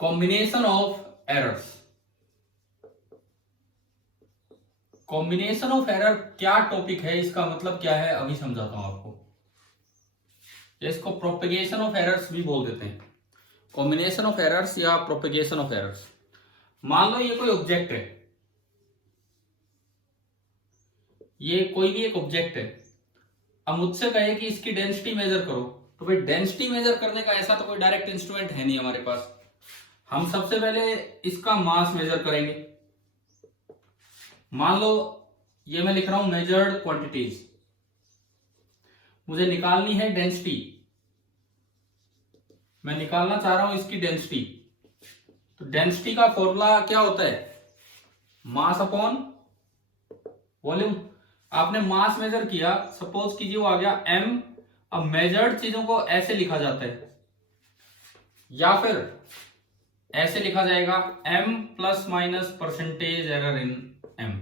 Combination of errors. Combination of error क्या topic है, इसका मतलब क्या है अभी समझाता हूं आपको। इसको प्रोपेगेशन ऑफ एरर्स भी बोल देते हैं, कॉम्बिनेशन ऑफ एरर्स या प्रोपेगेशन ऑफ एरर्स। मान लो ये कोई ऑब्जेक्ट है, ये कोई भी एक ऑब्जेक्ट है। अब मुझसे कहे कि इसकी डेंसिटी मेजर करो, तो भाई डेंसिटी मेजर करने का ऐसा तो कोई डायरेक्ट इंस्ट्रूमेंट है नहीं हमारे पास। हम सबसे पहले इसका मास मेजर करेंगे। मान लो ये मैं लिख रहा हूं मेजर्ड क्वांटिटीज, मुझे निकालनी है डेंसिटी, मैं निकालना चाह रहा हूं इसकी डेंसिटी। तो डेंसिटी का फॉर्मूला क्या होता है, मास अपॉन वॉल्यूम। आपने मास मेजर किया, सपोज कीजिए वो आ गया m। अब मेजर्ड चीजों को ऐसे लिखा जाता है, या फिर ऐसे लिखा जाएगा m plus minus percentage error इन m।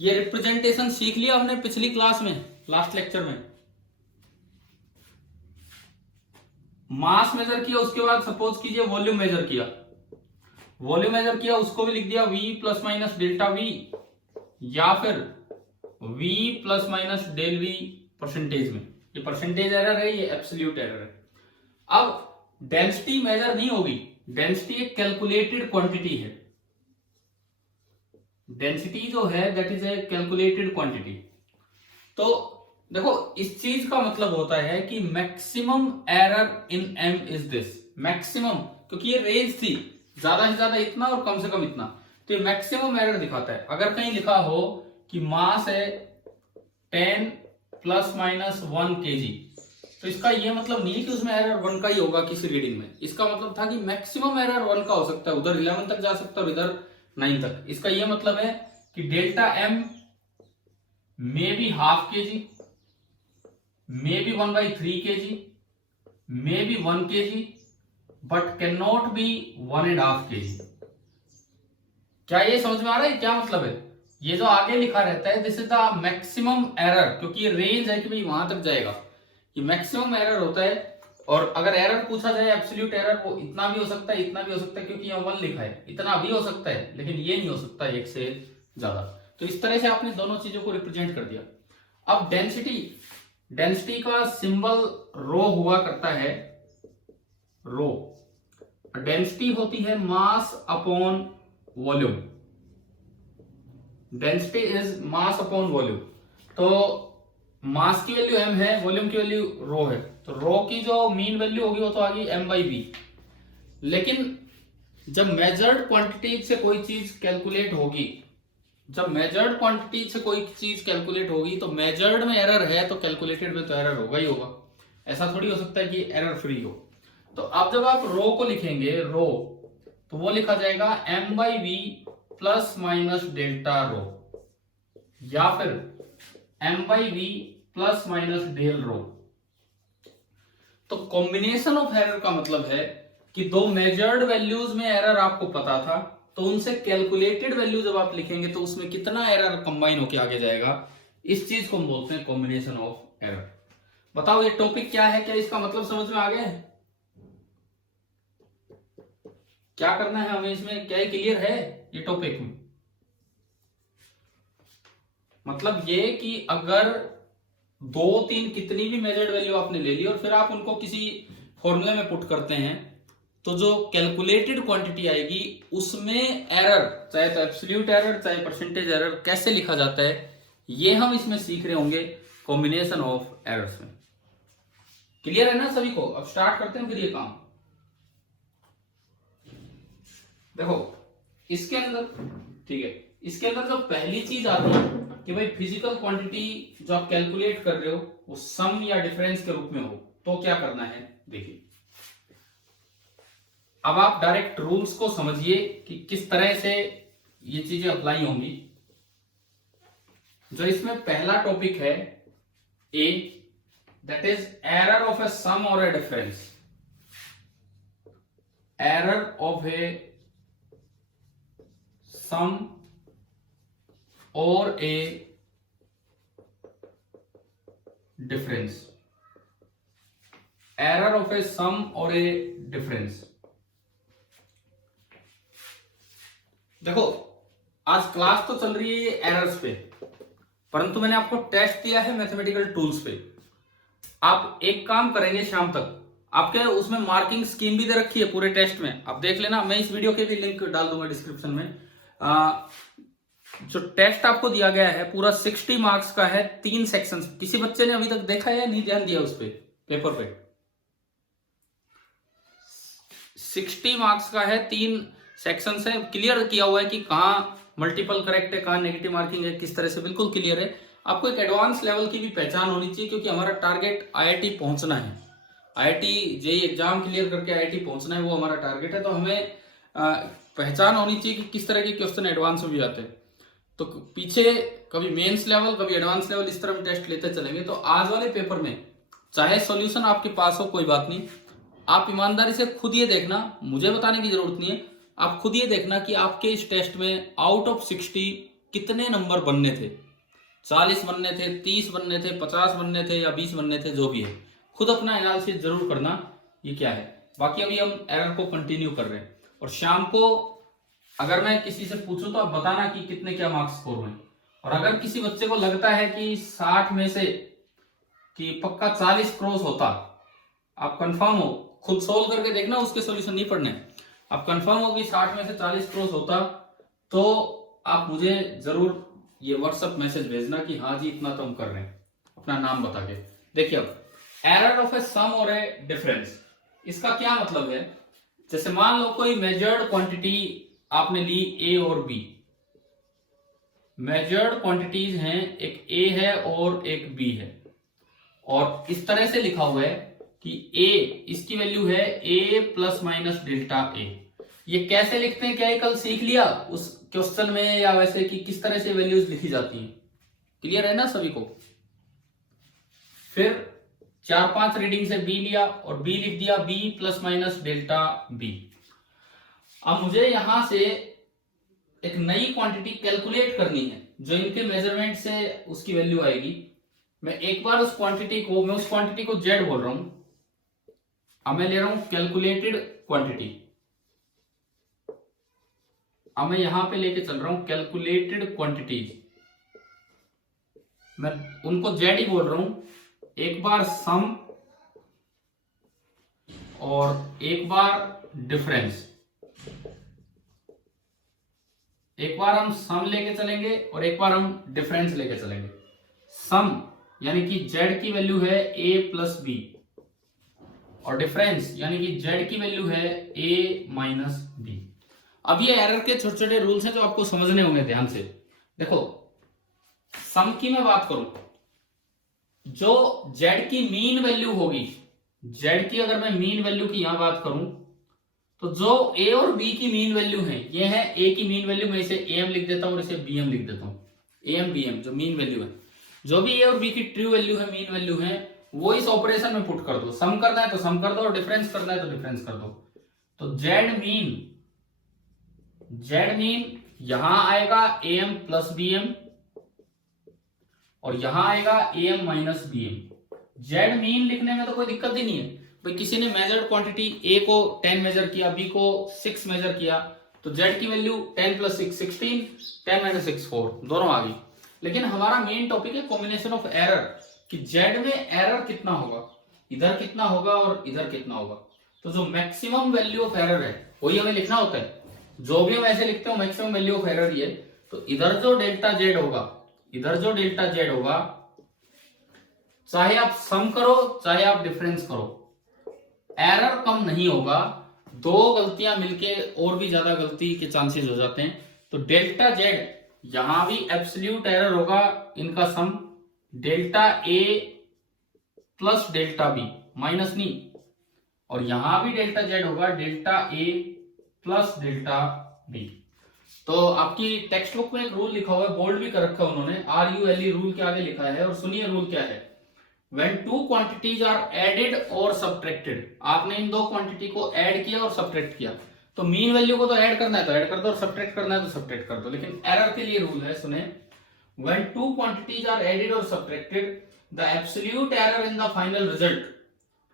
ये रिप्रेजेंटेशन सीख लिया हमने पिछली क्लास में, लास्ट लेक्चर में। मास मेजर किया, उसके बाद सपोज कीजिए वॉल्यूम मेजर किया, वॉल्यूम मेजर किया उसको भी लिख दिया v plus minus delta v, या फिर v plus minus del v percentage में। ये परसेंटेज एरर है, ये एब्सोल्यूट एरर है। अब डेंसिटी मेजर नहीं होगी, डेंसिटी एक कैलकुलेटेड क्वांटिटी है। डेंसिटी जो है that is a calculated quantity. तो देखो इस चीज का मतलब होता है कि maximum error in m is this. Maximum, क्योंकि ये रेंज थी, ज्यादा से ज्यादा इतना और कम से कम इतना, तो ये मैक्सिमम एरर दिखाता है। अगर कहीं लिखा हो कि मास है 10 प्लस माइनस 1 kg, तो इसका ये मतलब नहीं है कि उसमें एरर 1 का ही होगा किसी रीडिंग में। इसका मतलब था कि मैक्सिमम एरर 1 का हो सकता है, उधर 11 तक जा सकता है और इधर 9 तक। इसका ये मतलब है कि delta m may be half kg, may be 1/3 kg, may be 1 kg, but can not be 1.5 kg। क्या ये समझ में आ रहा है क्या मतलब है? ये जो आगे लिखा रहता है this is the maximum error, क्योंकि ये रेंज है कि भाई वहां तक जाएगा, ये मैक्सिमम एरर होता है। और अगर एरर पूछा जाए एब्सोल्यूट एरर, वो इतना भी हो सकता है, इतना भी हो सकता है, क्योंकि यहाँ 1 लिखा है, इतना भी हो सकता है, लेकिन ये नहीं हो सकता एक से ज्यादा। तो इस तरह से आपने दोनों चीजों को रिप्रेजेंट कर दिया। अब डेंसिटी, डेंसिटी का सिंबल रो हुआ करता है, रो। डेंसिटी होती है mass upon volume, density is mass upon volume. तो मास की वैल्यू m है, वॉल्यूम की वैल्यू रो है, तो रो की जो मीन वैल्यू होगी वो तो आ गई m/v। लेकिन जब मेजर्ड क्वांटिटी से कोई चीज कैलकुलेट होगी, जब मेजर्ड क्वांटिटी से कोई चीज कैलकुलेट होगी, तो मेजर्ड में एरर है तो कैलकुलेटेड में तो एरर होगा ही होगा। ऐसा थोड़ी हो सकता है कि एरर फ्री हो। तो अब जब आप रो को लिखेंगे, रो, तो वो लिखा जाएगा m/v plus minus delta rho, या फिर m/v plus minus del rho. तो कॉम्बिनेशन ऑफ एरर का मतलब है कि दो मेजर्ड वैल्यूज में एरर आपको पता था, तो उनसे कैलकुलेटेड वैल्यू जब आप लिखेंगे तो उसमें कितना एरर कंबाइन होके आगे जाएगा, इस चीज को हम बोलते हैं कॉम्बिनेशन ऑफ एरर। बताओ ये टॉपिक क्या है, क्या इसका मतलब समझ में आ गया है? क्या करना है हमें इसमें, क्या क्लियर है ये टॉपिक में? मतलब ये कि अगर 2-3 कितनी भी मेजर्ड वैल्यू आपने ले ली और फिर आप उनको किसी फॉर्मूले में पुट करते हैं, तो जो कैलकुलेटेड क्वांटिटी आएगी उसमें एरर, चाहे तो एब्सोल्यूट एरर चाहे परसेंटेज एरर, कैसे लिखा जाता है, ये हम इसमें सीख रहे होंगे कॉम्बिनेशन ऑफ एरर्स में। क्लियर है ना सभी को? अब स्टार्ट करते हैं फिर ये काम। देखो इसके अंदर, ठीक है, इसके अंदर जो पहली चीज आती है कि भाई फिजिकल क्वांटिटी जो आप कैलकुलेट कर रहे हो वो सम या डिफरेंस के रूप में हो, तो क्या करना है देखिए। अब आप डायरेक्ट रूल्स को समझिए कि किस तरह से ये चीजें अप्लाई होंगी। जो इसमें पहला टॉपिक है ए, दैट इज एरर ऑफ ए सम और ए डिफरेंस। एरर ऑफ ए सम और ए डिफरेंस, एरर ऑफ ए सम और ए डिफरेंस। देखो आज क्लास तो चल रही है एरर्स पे, परंतु मैंने आपको टेस्ट दिया है मैथमेटिकल टूल्स पे। आप एक काम करेंगे शाम तक, आपके उसमें मार्किंग स्कीम भी दे रखी है पूरे टेस्ट में, आप देख लेना। मैं इस वीडियो के भी लिंक डाल दूंगा डिस्क्रिप्शन में। जो टेस्ट आपको दिया गया है पूरा 60 मार्क्स का है, 3 सेक्शंस। किसी बच्चे ने अभी तक देखा है या नहीं ध्यान दिया उस पे पेपर पे? 60 मार्क्स का है, 3 सेक्शन है, क्लियर किया हुआ है कि कहाँ मल्टीपल करेक्ट है, कहाँ नेगेटिव मार्किंग है, किस तरह से, बिल्कुल क्लियर है। आपको एक एडवांस लेवल की भी पहचान होनी चाहिए, क्योंकि हमारा टारगेट आईआईटी पहुंचना है। आईआईटी जेईई एग्जाम क्लियर करके आईआईटी पहुंचना है, वो हमारा टारगेट है। तो हमें पहचान होनी चाहिए कि किस तरह के क्वेश्चन एडवांस में भी आते हैं। तो पीछे कभी मेंस लेवल, कभी एडवांस लेवल, इस तरह हम टेस्ट लेते चलेंगे। तो आज वाले पेपर में चाहे सॉल्यूशन आपके पास हो, कोई बात नहीं, आप ईमानदारी से खुद ये देखना, मुझे बताने की जरूरत नहीं है। आप खुद ये देखना कि आपके इस टेस्ट में आउट ऑफ 60 कितने नंबर बनने थे। 40 बनने थे, 30 बनने थे, 50 बनने थे या 20 बनने थे, जो भी है। खुद अपना एनालिसिस जरूर करना ये क्या है। बाकी अभी हम एरर को कंटिन्यू कर रहे हैं, और शाम को अगर मैं किसी से पूछूं तो आप बताना कि कितने क्या मार्क्स स्कोर हुए। और अगर किसी बच्चे को लगता है कि 60 में से कि पक्का 40 क्रॉस होता, आप कंफर्म हो, खुद सोल्व करके देखना, उसके सॉल्यूशन नहीं पढ़ने। आप कंफर्म हो कि 60 में से 40 क्रॉस होता, तो आप मुझे जरूर ये व्हाट्सएप मैसेज भेजना कि हाँ जी इतना तो हम कर रहे हैं, अपना नाम बता के। देखिए अब एरर ऑफ ए सम और ए डिफरेंस, इसका क्या मतलब है? जैसे मान लो कोई मेजर्ड क्वांटिटी आपने ली ए और बी, मेजर्ड क्वांटिटीज हैं, एक ए है और एक बी है, और इस तरह से लिखा हुआ है कि ए, इसकी वैल्यू है ए प्लस माइनस डेल्टा ए। ये कैसे लिखते हैं, क्या ये कल सीख लिया उस क्वेश्चन में, या वैसे कि किस तरह से वैल्यूज लिखी जाती हैं? क्लियर है ना सभी को? फिर 4-5 रीडिंग से बी लिया और बी लिख दिया B plus minus delta B. अब मुझे यहां से एक नई क्वांटिटी कैलकुलेट करनी है, जो इनके मेजरमेंट से उसकी वैल्यू आएगी। मैं एक बार उस क्वांटिटी को, मैं उस क्वांटिटी को जेड बोल रहा हूं, अब मैं ले रहा हूं कैलकुलेटेड क्वांटिटी। अब मैं यहां पे लेके चल रहा हूं कैलकुलेटेड क्वांटिटीज, मैं उनको जेड ही बोल रहा हूं। एक बार सम और एक बार डिफरेंस। एक बार हम सम लेके चलेंगे और एक बार हम डिफरेंस लेके चलेंगे। सम यानी कि जेड की वैल्यू है ए प्लस बी, और डिफरेंस यानी कि जेड की वैल्यू है ए माइनस बी। अब ये एरर के छोटे छोटे रूल्स हैं जो आपको समझने होंगे ध्यान से। देखो सम की मैं बात करूं, जो जेड की मीन वैल्यू होगी, जेड की अगर मैं मीन वैल्यू की यहां बात करूं, तो जो ए और बी की मीन वैल्यू है, ये है ए की मीन वैल्यू, मैं इसे एम लिख देता हूं और इसे बीएम लिख देता हूं। एम बीएम जो मीन वैल्यू है, जो भी ए और बी की ट्रू वैल्यू है, मीन वैल्यू है, वो इस ऑपरेशन में पुट कर दो। सम करना है तो सम कर दो और डिफरेंस करना है तो डिफरेंस कर दो। तो जेड मीन यहां आएगा एम प्लस बीएम और यहां आएगा M minus BM. Z mean लिखने में तो कोई दिक्कत ही नहीं है भाई। किसी ने मेजर्ड क्वांटिटी ए को 10 मेजर किया, बी को 6 मेजर किया, तो जेड की वैल्यू 10 प्लस 6 16, 10 माइनस 6 4, दोनों आ गई। लेकिन हमारा मेन टॉपिक है कॉम्बिनेशन ऑफ एरर, कि जेड में एरर कितना होगा, इधर कितना होगा और इधर कितना होगा। तो जो मैक्सिमम वैल्यू ऑफ एरर है वही हमें लिखना होता है। जो भी हम ऐसे लिखते हो मैक्सिमम वैल्यू ऑफ एरर ये, तो इधर जो डेल्टा जेड होगा, इधर जो डेल्टा जेड होगा, चाहे आप सम करो चाहे आप डिफरेंस करो, एरर कम नहीं होगा। दो गलतियां मिलके और भी ज्यादा गलती के चांसेस हो जाते हैं। तो डेल्टा जेड यहां भी एब्सोल्यूट एरर होगा, इनका सम delta A plus delta B, minus नहीं, और यहां भी डेल्टा जेड होगा delta A plus delta B. तो आपकी टेक्स्ट बुक में एक रूल लिखा हुआ है, बोल्ड भी कर रखा है उन्होंने, RULE रूल के आगे लिखा है, और सुनिए रूल क्या है। When two quantities are added or subtracted, आपने इन दो क्वांटिटी को ऐड किया और सब्ट्रैक्ट किया, तो मीन वैल्यू को तो ऐड करना है तो ऐड कर दो, और सब्ट्रैक्ट करना है तो सब्ट्रैक्ट कर दो। लेकिन एरर के लिए रूल है, सुने। When two quantities are added or subtracted, the absolute error in the final result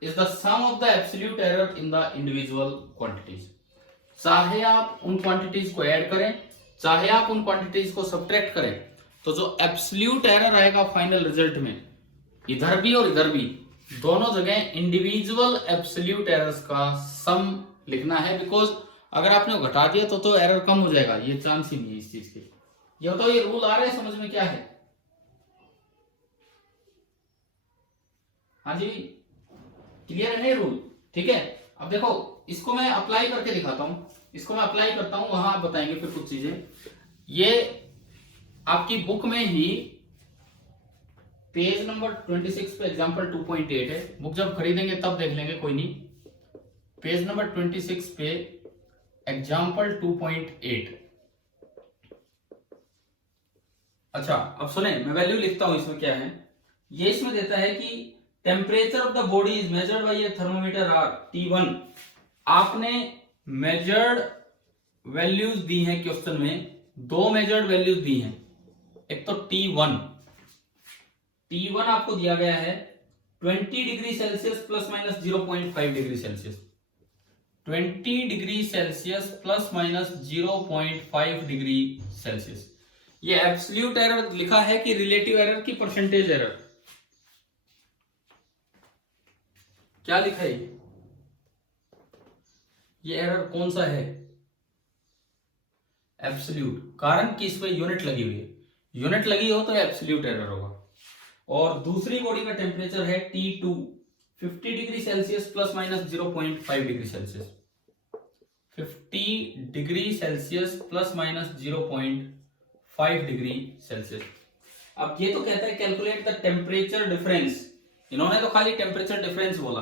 is the sum of the absolute error in the individual quantities। चाहे आप उन क्वांटिटीज को ऐड करें चाहे आप उन क्वांटिटीज को सब्ट्रैक्ट करें तो जो एब्सोल्यूट एरर आएगा फाइनल रिजल्ट में, इधर भी और इधर भी, दोनों जगह इंडिविजुअल एब्सोल्यूट एरर्स का सम लिखना है। बिकॉज अगर आपने घटा दिया तो एरर कम हो जाएगा, ये चांस ही नहीं है इस चीज के। ये बताओ, ये रूल आ रहा है समझ में क्या है? हाँ जी, क्लियर है ना ये रूल? ठीक है, अब देखो इसको मैं अप्लाई करके दिखाता हूं, इसको मैं अप्लाई करता हूं, वहां आप बताएंगे फिर कुछ चीजें। ये आपकी बुक में ही पेज नंबर 26 पे एग्जांपल 2.8 है। बुक जब खरीदेंगे तब देख लेंगे, कोई नहीं। पेज नंबर 26 पे एग्जांपल 2.8। अच्छा अब सुने, मैं वैल्यू लिखता हूं इसमें क्या है। ये इसमें देता है कि temperature of the body is measured by a thermometer are T1। आपने मेजर्ड वैल्यूज दी हैं क्वेश्चन में, दो मेजर्ड वैल्यूज दी हैं। एक तो T1 आपको दिया गया है 20 degree Celsius plus minus 0.5 degree Celsius. 20 degree Celsius plus minus 0.5 degree Celsius. ये एब्सोल्यूट एरर लिखा है कि रिलेटिव एरर की परसेंटेज एरर? क्या लिखा है ये एरर कौन सा है? एब्सोल्यूट। कारण कि इसमें यूनिट लगी हुई है, यूनिट लगी हो तो एब्सोल्यूट एरर होगा। और दूसरी बॉडी का टेम्परेचर है T2 50 degree Celsius plus minus 0.5 degree Celsius. 50 degree Celsius plus minus 0.5 degree Celsius. अब ये तो कहता है कैलकुलेट द टेम्परेचर डिफरेंस। इन्होंने तो खाली टेम्परेचर डिफरेंस बोला,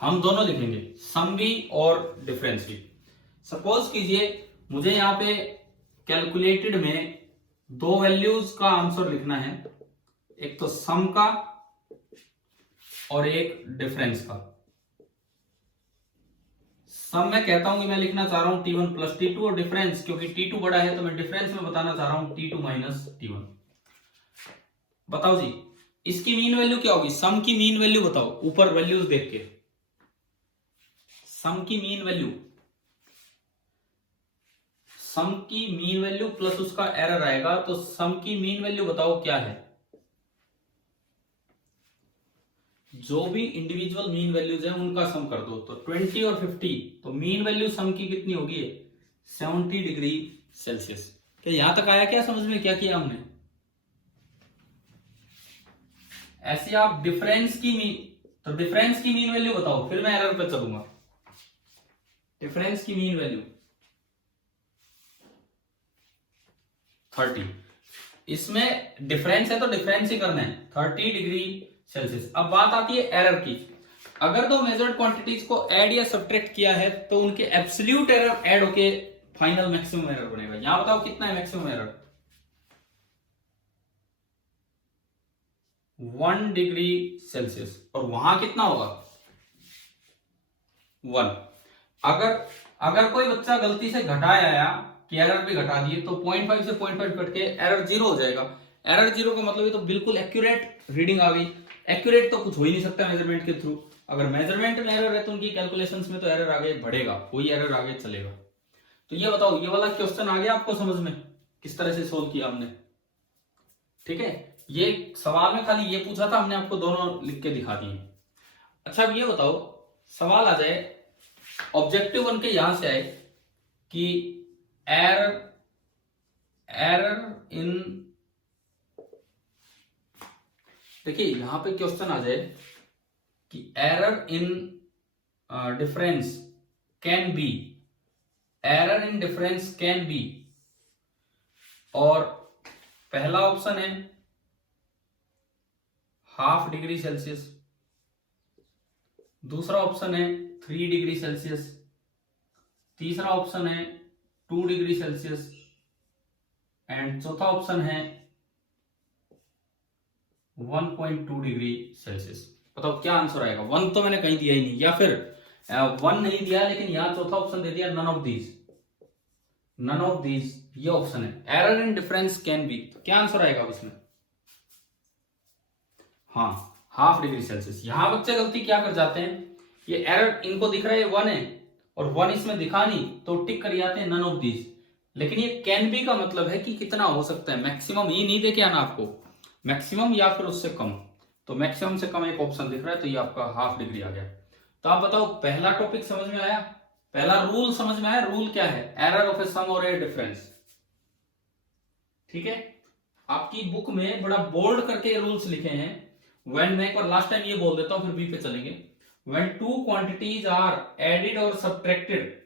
हम दोनों लिखेंगे, सम भी और डिफरेंस भी। सपोज कीजिए मुझे यहां पे कैलकुलेटेड में दो वैल्यूज का आंसर लिखना है, एक तो सम का और एक डिफरेंस का। सम मैं कहता हूं कि मैं लिखना चाह रहा हूं T1 प्लस T2, और डिफरेंस क्योंकि T2 बड़ा है तो मैं डिफरेंस में बताना चाह रहा हूं T2 माइनस T1। बताओ जी इसकी मीन वैल्यू क्या होगी? सम की मीन वैल्यू बताओ, ऊपर वैल्यूज देख के। सम की मीन वैल्यू, सम की मीन वैल्यू प्लस उसका एरर आएगा, तो सम की मीन वैल्यू बताओ क्या है? जो भी इंडिविजुअल मीन वैल्यूज हैं उनका सम कर दो, तो 20 और 50, तो मीन वैल्यू सम की कितनी होगी? 70 डिग्री सेल्सियस। क्या यहां तक आया? क्या समझ में क्या किया हमने? ऐसे आप डिफरेंस की मीन, तो डिफरेंस की मीन वैल्यू बताओ, फिर मैं एरर पे चलूंगा। डिफरेंस की मीन वैल्यू 30। इसमें डिफरेंस है तो डिफरेंस ही करना है, 30 डिग्री सेल्सियस। अब बात आती है एरर की। अगर दो मेजर्ड क्वांटिटीज को ऐड या सब्ट्रैक्ट किया है तो उनके एब्सोल्यूट एरर ऐड होके फाइनल मैक्सिमम एरर बनेगा। यहां बताओ कितना है मैक्सिमम एरर? 1 degree Celsius. और वहां कितना होगा? 1। अगर कोई बच्चा गलती से घटाया आया कि एरर भी घटा दिए तो 0.5 से 0.5 कट के एरर 0 हो जाएगा। एरर 0 का मतलब ये तो बिल्कुल एक्यूरेट रीडिंग आ गई। एक्यूरेट तो कुछ हो ही नहीं सकता मेजरमेंट के थ्रू। अगर मेजरमेंट में एरर है तो उनकी कैलकुलेशंस में तो एरर आगे बढ़ेगा, कोई एरर आगे चलेगा। तो ये बताओ, ये वाला क्वेश्चन आ गया आपको समझ में किस तरह से सोल्व किया हमने? ठीक है, ये सवाल में खाली ये पूछा था, हमने आपको दोनों लिख के दिखा दिए। अच्छा अब ये बताओ, सवाल आ जाए ऑब्जेक्टिव बन के यहां से आए कि एरर इन, देखिए यहां पे क्वेश्चन आ जाए कि error in difference can be, error in difference can be, और पहला ऑप्शन है 0.5 डिग्री सेल्सियस, दूसरा ऑप्शन है 3 डिग्री सेल्सियस, तीसरा ऑप्शन है 2 डिग्री सेल्सियस, एंड चौथा ऑप्शन है 1.2 डिग्री सेल्सियस। बताओ क्या आंसर आएगा? 1 तो मैंने कहीं दिया ही नहीं, या फिर 1 नहीं दिया लेकिन यहां चौथा ऑप्शन दे दिया नन ऑफ दीज, ये ऑप्शन है error in difference can be. क्या आंसर आएगा इसमें? हाँ, 0.5 डिग्री सेल्सियस। यहां बच्चे गलती क्या कर जाते हैं, ये एरर इनको दिख रहा है 1 है और 1 इसमें दिखा नहीं तो टिक कर जाते हैं नन ऑफ दीज। लेकिन ये कैन बी का मतलब है कि कितना हो सकता है, मैक्सिमम ये नहीं दे के आना आपको, मैक्सिमम या फिर उससे कम। तो मैक्सिमम से कम एक ऑप्शन दिख रहा है, तो ये आपका हाफ डिग्री आ गया। तो आप बताओ पहला टॉपिक समझ में आया, पहला रूल समझ में आया। रूल क्या है? एरर ऑफ ए सम और ए डिफरेंस। ठीक है, आपकी बुक में बड़ा बोल्ड करके रूल्स लिखे हैं। व्हेन, मैं एक बार लास्ट टाइम ये बोल देता हूं फिर बी पे चलेंगे। When two quantities are added और सब्ट्रैक्टेड,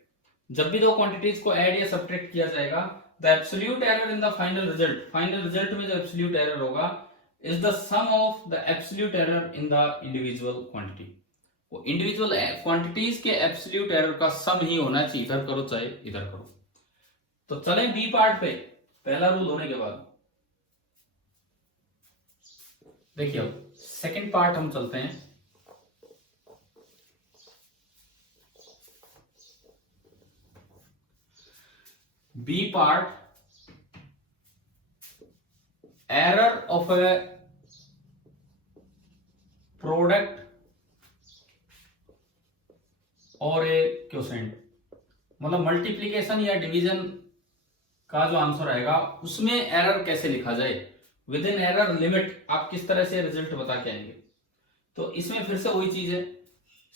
जब भी दो क्वांटिटीज को ऐड या सब्ट्रैक्ट किया जाएगा, the absolute error in the final result, final result में जो एब्सोल्यूट एरर होगा is the sum of the absolute error in the individual quantity. वो इंडिविजुअल क्वांटिटीज के एब्सोल्यूट एरर का सम ही होना चाहिए, इधर करो चाहे इधर करो। तो चले बी पार्ट पे, पहला रूल होने के बाद देखिए अब सेकंड पार्ट हम चलते हैं। B part, error of a product और ए क्वोशिएंट, मतलब मल्टीप्लीकेशन या डिवीजन का जो आंसर आएगा उसमें एरर कैसे लिखा जाए, विद इन एरर लिमिट आप किस तरह से रिजल्ट बता के आएंगे। तो इसमें फिर से वही चीज है,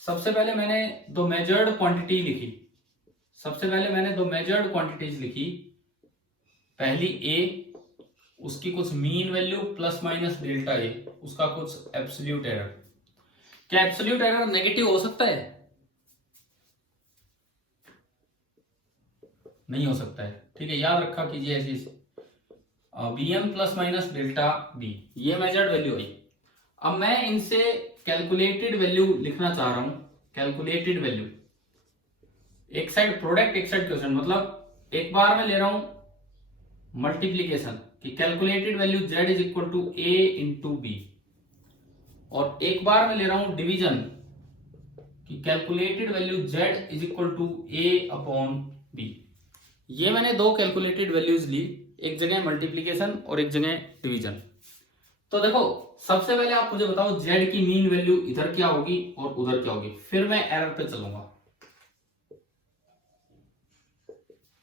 सबसे पहले मैंने दो मेजर्ड क्वांटिटी लिखी, सबसे पहले मैंने दो मेजर्ड क्वांटिटीज लिखी। पहली ए, उसकी कुछ mean value plus minus delta A, उसका कुछ एब्सोल्यूट एरर। क्या एब्सोल्यूट एरर नेगेटिव हो सकता है? नहीं हो सकता है। ठीक है, याद रखा कीजिए ऐसी B M plus minus delta B, ये मेजर्ड वैल्यू है। अब मैं इनसे कैलकुलेटेड वैल्यू लिखना चाह रहा हूं, कैलकुलेटेड वैल्यू, एक साइड प्रोडक्ट एक साइड क्वोशिएंट, मतलब एक बार में ले रहा हूं मल्टीप्लीकेशन कि calculated value z is equal to A into B, और एक बार में ले रहा हूं डिवीजन कि calculated value z is equal to A upon B. ये मैंने दो कैलकुलेटेड वैल्यूज ली, एक जगह मल्टीप्लीकेशन और एक जगह डिवीजन। तो देखो सबसे पहले आप मुझे बताओ z की मीन वैल्यू इधर क्या होगी और उधर क्या होगी, फिर मैं एरर पे चलूंगा।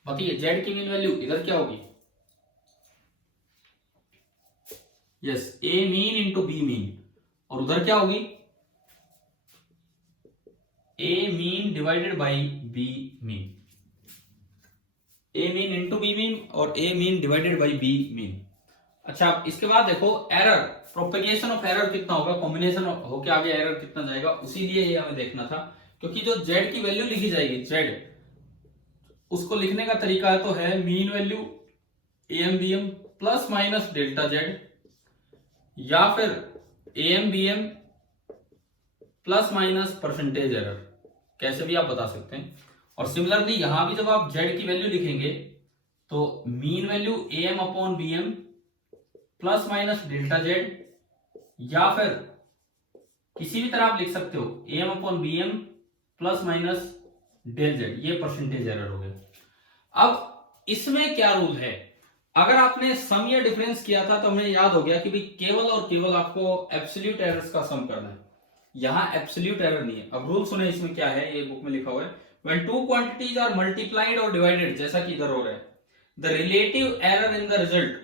बताइए z की मीन वैल्यू इधर क्या होगी? Yes, a mean into B mean, और उधर क्या होगी? a mean divided by b mean, a mean into B mean और a mean divided by b mean. अच्छा, इसके बाद देखो एरर, प्रोपेगेशन ऑफ एरर कितना होगा, कॉम्बिनेशन होके आगे एरर कितना जाएगा, उसीलिए ये हमें देखना था। क्योंकि जो z की वैल्यू लिखी जाएगी, z उसको लिखने का तरीका तो है mean value am bm plus minus delta z, या फिर am bm plus minus percentage error, कैसे भी आप बता सकते हैं। और सिमिलरली यहां भी जब आप z की वैल्यू लिखेंगे तो mean value am upon bm plus minus delta z, या फिर किसी भी तरह आप लिख सकते हो am upon bm plus minus del z, ये परसेंटेज एरर हो गया। अब इसमें क्या रूल है, अगर आपने सम या डिफरेंस किया था तो हमें याद हो गया कि भाई केवल और केवल आपको एब्सोल्यूट एरर्स का सम करना है, यहां एब्सोल्यूट एरर नहीं है। अब रूल सुने इसमें क्या है, ये बुक में लिखा हुआ है, when two quantities are multiplied और डिवाइडेड, जैसा कि इधर हो रहा है, the relative error in the result,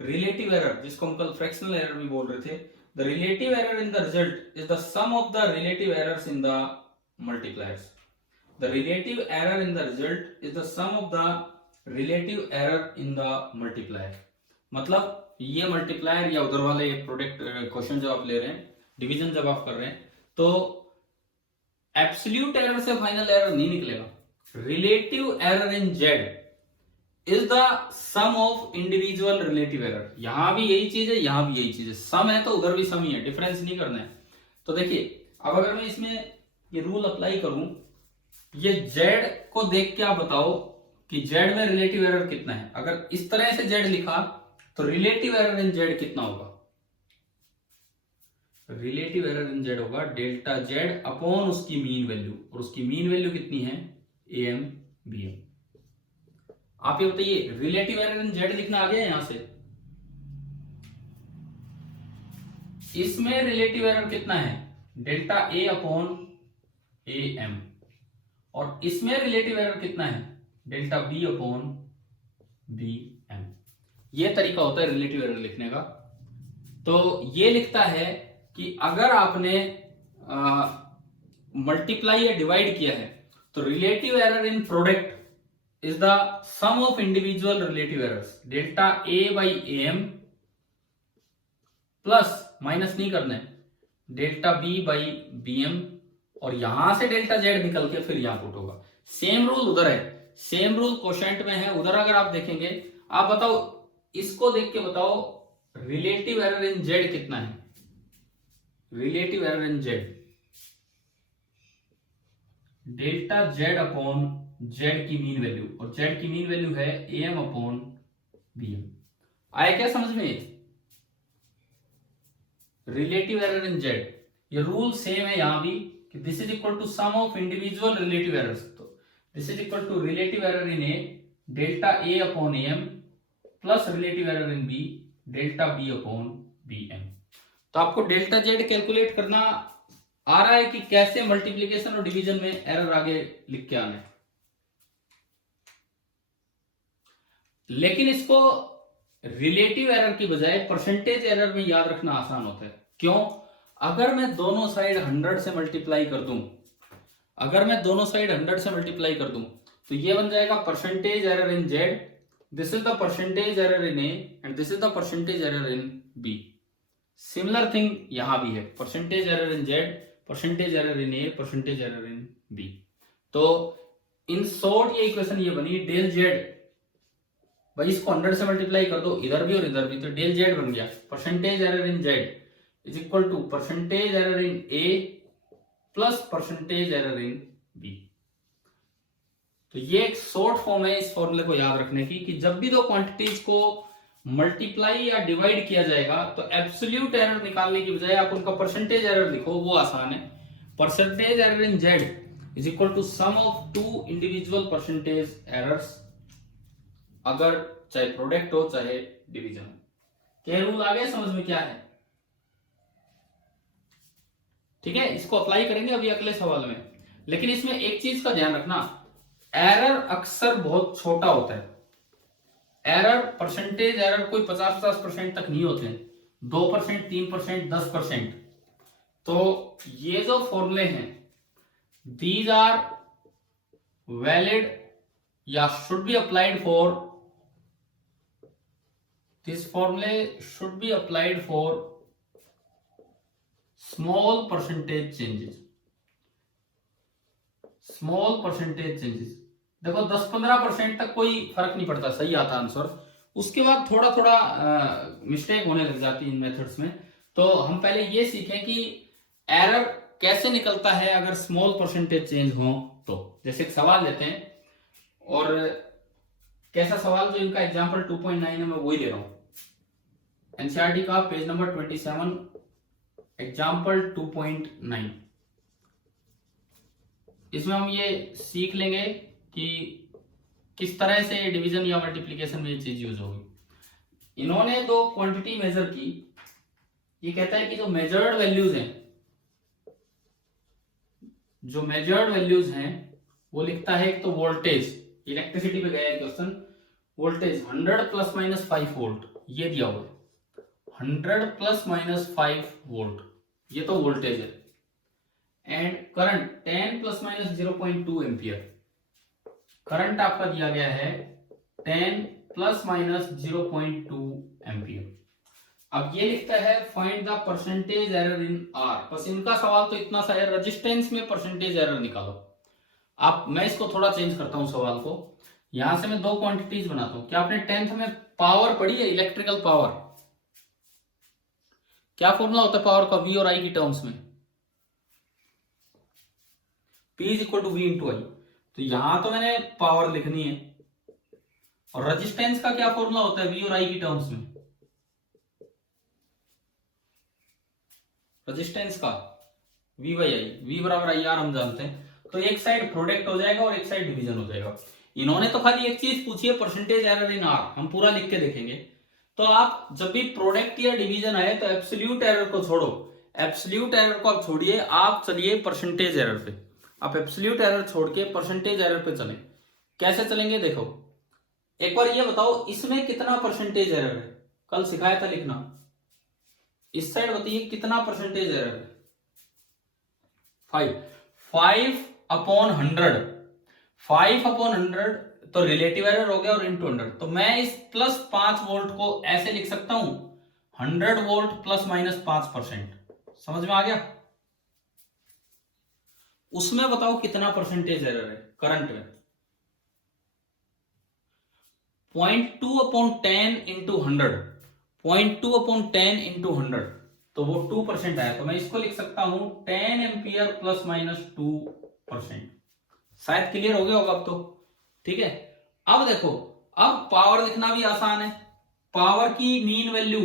relative error जिसको हम कल फ्रैक्शनल एरर भी बोल रहे थे, the relative error in the result is the sum of the relative errors in the multipliers. The relative error in the result is the sum of the relative error in the multiplier। मतलब ये multiplier या उधर वाले product question जब आप ले रहे हैं, डिवीजन जब आप कर रहे हैं, तो एब्सोल्यूट एरर से फाइनल एरर नहीं निकलेगा। Relative error in z is the sum of individual relative error. यहां भी यही चीज है, यहां भी यही चीज है, सम है तो उधर भी सम ही है, डिफरेंस नहीं करना है। तो देखिए अब अगर मैं इसमें ये रूल अप्लाई करूं, ये z को देख के आप बताओ कि z में रिलेटिव एरर कितना है। अगर इस तरह से z लिखा तो रिलेटिव एरर इन z कितना होगा? रिलेटिव एरर इन z होगा डेल्टा z अपॉन उसकी मीन वैल्यू, और उसकी मीन वैल्यू कितनी है? am bm। आप ये बताइए रिलेटिव एरर इन z लिखना आ गया यहां से, इसमें रिलेटिव एरर कितना है? डेल्टा a अपॉन am, और इसमें रिलेटिव एरर कितना है? Delta b upon B M. ये तरीका होता है रिलेटिव एरर लिखने का। तो ये लिखता है कि अगर आपने मल्टीप्लाई या डिवाइड किया है तो relative error in product is the sum of individual relative errors delta A by A M plus minus नहीं करना है delta B by B M, और यहां से डेल्टा जेड निकल के फिर यहां पुट होगा। सेम रूल उधर है, सेम रूल कोशेंट में है उधर। अगर आप देखेंगे, आप बताओ, इसको देख के बताओ रिलेटिव एरर इन जेड कितना है। Relative error in Z delta Z upon Z की मीन वैल्यू, और जेड की मीन वैल्यू है A M upon B M. आया क्या समझ में? रिलेटिव एरर इन जेड, ये रूल सेम है यहां भी कि this is equal to sum of individual relative errors. तो this is equal to relative error in A delta A upon A M plus relative error in B delta B upon B M. तो आपको delta Z calculate करना आ रहा है कि कैसे multiplication और division में एरर आगे लिख के आना है। लेकिन इसको रिलेटिव एरर की बजाय परसेंटेज एरर में याद रखना आसान होता है। क्यों? अगर मैं दोनों साइड 100 से मल्टीप्लाई कर दूं, अगर मैं दोनों साइड 100 से मल्टीप्लाई कर दूं तो ये बन जाएगा percentage error in Z, this is the percentage error in A and this is the percentage error in B. Similar thing यहां भी है, percentage error in Z, percentage error in A, percentage error in B. तो in short ये equation ये बनी del Z, भाई इसको 100 से मल्टीप्लाई कर दो इधर भी और इधर भी, तो डेल जेड बन गया percentage error in Z is equal to percentage error in A plus percentage error in B. तो ये एक शॉर्ट फॉर्म है इस फॉर्मूले को याद रखने की कि जब भी दो क्वांटिटीज को मल्टीप्लाई या डिवाइड किया जाएगा तो एब्सोल्यूट एरर निकालने की बजाय आप उनका परसेंटेज एरर लिखो, वो आसान है। Percentage error in Z is equal to sum of two individual percentage errors, अगर चाहे प्रोडक्ट हो चाहे डिवीजन हो। क्या रूल आ गया समझ में क्या है? ठीक है, इसको अप्लाई करेंगे अभी अगले सवाल में। लेकिन इसमें एक चीज का ध्यान रखना, एरर अक्सर बहुत छोटा होता है। एरर परसेंटेज एरर कोई 50-50% तक नहीं होते हैं, 2%, 3%, 10%। तो ये जो फॉर्मूले हैं दीज आर वैलिड या should be applied for, this formula should be applied for small percentage changes, small percentage changes। देखो 10-15% तक कोई फर्क नहीं पड़ता, सही आता आंसर। उसके बाद थोड़ा थोड़ा मिस्टेक होने लग जाती है इन मेथड्स में। तो हम पहले ये सीखें कि एरर कैसे निकलता है अगर स्मॉल परसेंटेज चेंज हो। तो जैसे एक सवाल लेते हैं, और कैसा सवाल, जो इनका एग्जाम्पल 2.9 है मैं वही ले रहा हूं, एनसीईआरटी का पेज नंबर 27, एग्जाम्पल 2.9। इसमें हम ये सीख लेंगे कि किस तरह से डिवीजन या मल्टीप्लिकेशन में ये चीज यूज होगी। इन्होंने दो क्वांटिटी मेजर की, ये कहता है कि जो मेजर्ड वैल्यूज हैं, जो मेजर्ड वैल्यूज हैं वो लिखता है एक तो वोल्टेज, इलेक्ट्रिसिटी पे गया है question, voltage 100 plus minus 5 volt ये दिया हुआ है, 100 प्लस माइनस 5 वोल्ट ये तो वोल्टेज है, and current 10 plus minus 0.2 ampere, current आपका दिया गया है 10 प्लस माइनस 0.2 एम्पियर। अब ये लिखता है find the percentage error in are. बस इनका सवाल तो इतना सा है, रेजिस्टेंस में परसेंटेज एरर निकालो। आप, मैं इसको थोड़ा चेंज करता हूं सवाल को, यहां से मैं दो क्वांटिटीज बनाता हूं। क्या आपने 10th में पावर पढ़ी है, इलेक्ट्रिकल पावर? क्या फॉर्मूला होता है पावर का वी और आई की टर्म्स में? P is equal to V into I. तो यहां तो मैंने पावर लिखनी है, और रेजिस्टेंस का क्या फॉर्मूला होता है वी और आई की टर्म्स में? रेजिस्टेंस का वी बाई आई, वी बराबर आई आर हम जानते हैं। तो एक साइड प्रोडक्ट हो जाएगा और एक साइड डिवीजन हो जाएगा। इन्होंने तो खाली एक चीज पूछी है, परसेंटेज एरर इन आर, हम पूरा लिख के देखेंगे। तो आप जब भी प्रोडक्ट या डिवीजन आए तो एब्सोल्यूट एरर को छोड़ो, एब्सोल्यूट एरर को आप छोड़िए, आप चलिए परसेंटेज एरर पे। आप एब्सोल्यूट एरर छोड़ के परसेंटेज एरर पे चलें। कैसे चलेंगे देखो, एक बार ये बताओ इसमें कितना परसेंटेज एरर है, कल सिखाया था लिखना। इस साइड बताइए कितना परसेंटेज एरर है। 5/100, 5/100 तो रिलेटिव एरर हो गया और इंटू 100। तो मैं इस +5 वोल्ट को ऐसे लिख सकता हूं 100 वोल्ट ±5%। समझ में आ गया? उसमें बताओ कितना परसेंटेज एरर है करंट में। 0.2/10 इंटू 100, 0.2/10 इंटू 100 तो वो 2% आया। तो मैं इसको लिख सकता हूं 10 एम्पियर ±2%। शायद क्लियर हो गया होगा अब तो। ठीक है, अब देखो, अब पावर लिखना भी आसान है। पावर की mean value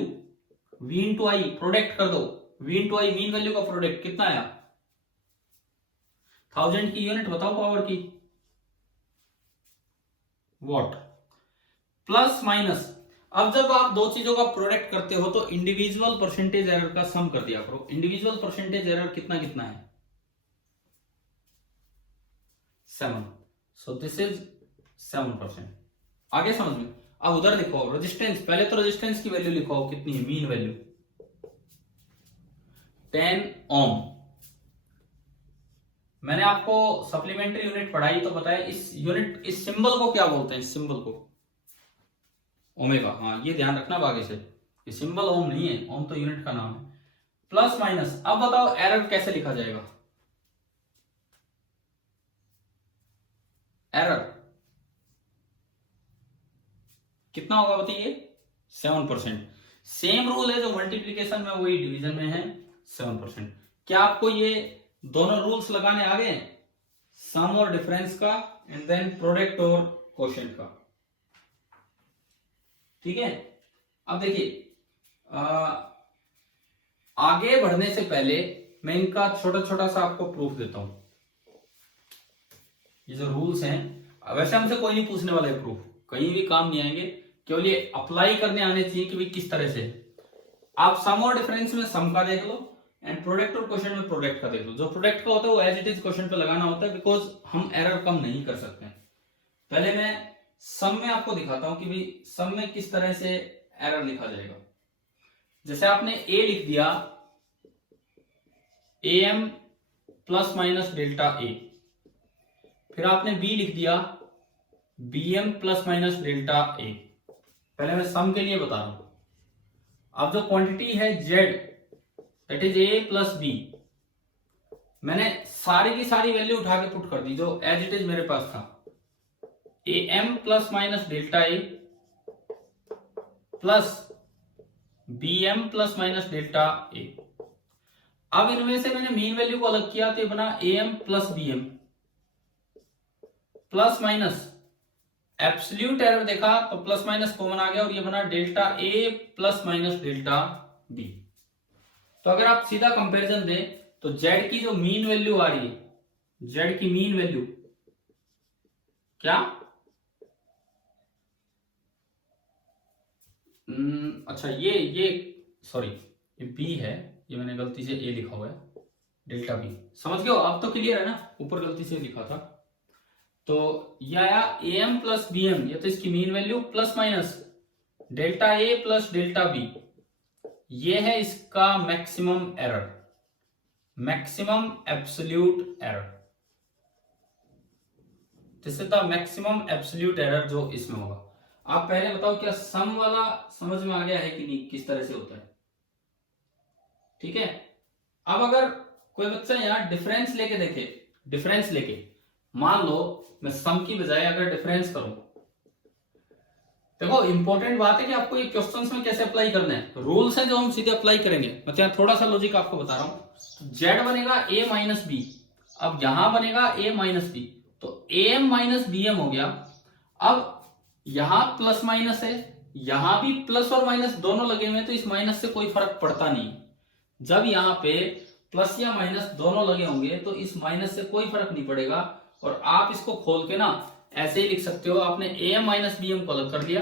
V into I product कर दो। V into I mean value का प्रोडक्ट कितना आया? 1000 की यूनिट बताओ पावर की, वॉट। प्लस माइनस, अब जब आप दो चीजों का प्रोडक्ट करते हो तो इंडिविजुअल परसेंटेज एरर का सम कर दिया करो। इंडिविजुअल परसेंटेज एरर कितना कितना है? 7। सो दिस इज 7%। आगे समझ में? अब उधर लिखो रेजिस्टेंस, पहले तो रेजिस्टेंस की वैल्यू लिखो कितनी है, मीन वैल्यू 10 ओम। मैंने आपको सप्लीमेंट्री यूनिट पढ़ाई तो बताया, इस यूनिट, इस सिंबल को क्या बोलते हैं? इस सिंबल को ओमेगा। हाँ, ये ध्यान रखना आगे से, ये सिंबल ओम नहीं है, ओम तो यूनिट का नाम है। प्लस माइनस, अब बताओ एरर कैसे लिखा जाएगा? एरर कितना होगा बताइए? 7%। सेम रूल है जो मल्टीप्लीकेशन में वही डिवीजन में है, 7%। क्या आपको ये दोनों रूल्स लगाने आ गए? सम और डिफरेंस का, एंड देन प्रोडक्ट और कोशेंट का। ठीक है, अब देखिए आगे बढ़ने से पहले मैं इनका छोटा छोटा सा आपको प्रूफ देता हूं। ये जो रूल्स हैं, वैसे हमसे कोई नहीं पूछने वाला है प्रूफ, कहीं भी काम नहीं आएंगे, केवल ये अप्लाई करने आने चाहिए कि भाई किस तरह से। आप सम और डिफरेंस में सम का देख लो, एंड प्रोडक्ट और क्वेश्चन में प्रोडक्ट का देख लो। जो प्रोडक्ट का होता है वो एज इट इज क्वेश्चन पे लगाना होता है, बिकॉज हम एरर कम नहीं कर सकते हैं। पहले मैं सम में आपको दिखाता हूं कि भाई सम में किस तरह से एरर लिखा जाएगा। जैसे आपने ए लिख दिया, AM प्लस माइनस डेल्टा ए, फिर आपने बी लिख दिया BM प्लस माइनस डेल्टा ए। पहले मैं सम के लिए बता रहा हूं। अब जो क्वांटिटी है Z, that is A plus B, मैंने सारी की सारी वैल्यू उठा के पुट कर दी जो एज इट इज मेरे पास था। AM plus minus delta A plus BM plus minus delta A. अब इनमें से मैंने मीन वैल्यू को अलग किया तो ये बना AM plus BM plus minus absolute error देखा तो प्लस माइनस कॉमन आ गया और ये बना delta A plus minus delta B। तो अगर आप सीधा कंपैरिजन दें तो Z की जो मीन वैल्यू आ रही है, Z की मीन वैल्यू क्या, अच्छा ये सॉरी, ये B है, ये मैंने गलती से A लिखा हुआ है, डेल्टा B। समझ गए हो? अब तो क्लियर है ना, ऊपर गलती से लिखा था। तो यह आया AM प्लस BM, ये तो इसकी mean value, plus minus delta A plus delta B, ये है इसका maximum error, maximum absolute error. This is the maximum absolute error जो इसमें होगा। आप पहले बताओ क्या सम वाला समझ में आ गया है कि नहीं, किस तरह से होता है? ठीक है, अब अगर कोई बच्चा यहां डिफरेंस लेके देखे, डिफरेंस लेके मान लो मैं सम की बजाय अगर डिफरेंस करूं, देखो इंपॉर्टेंट बात है कि आपको ये क्वेश्चंस में कैसे अप्लाई करना है। रूल्स हैं जो हम सीधे अप्लाई करेंगे। मैं यहाँ थोड़ा सा लॉजिक आपको बता रहा हूं। Z बनेगा A माइनस बी, अब यहां बनेगा A माइनस बी, तो AM माइनस BM हो गया। अब यहां प्लस माइनस है, यहां भी प्लस और माइनस दोनों लगे हुए हैं, तो इस माइनस से कोई फर्क पड़ता नहीं। जब यहां पे प्लस या माइनस दोनों लगे होंगे तो इस माइनस से कोई फर्क नहीं पड़ेगा। और आप इसको खोल के ना ऐसे ही लिख सकते हो, आपने AM माइनस BM को अलग कर लिया,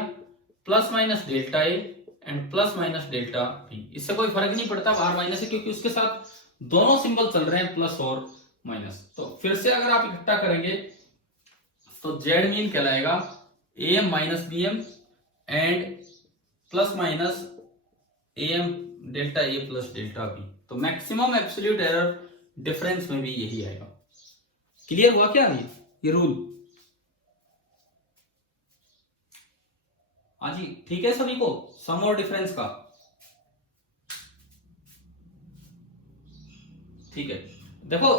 plus minus delta A and plus minus delta B। इससे कोई फर्क नहीं पड़ता बाहर माइनस है, क्योंकि उसके साथ दोनों सिंबल चल रहे हैं, प्लस और माइनस। तो फिर से अगर आप इकट्ठा करेंगे तो Z मीन कहलाएगा A M minus B M and plus minus A M delta A plus delta B. तो मैक्सिमम एब्सोल्यूट एरर डिफरेंस में भी यही आएगा। क्लियर हुआ क्या ये रूल? हाँ जी, ठीक है सभी को सम और डिफरेंस का? ठीक है। देखो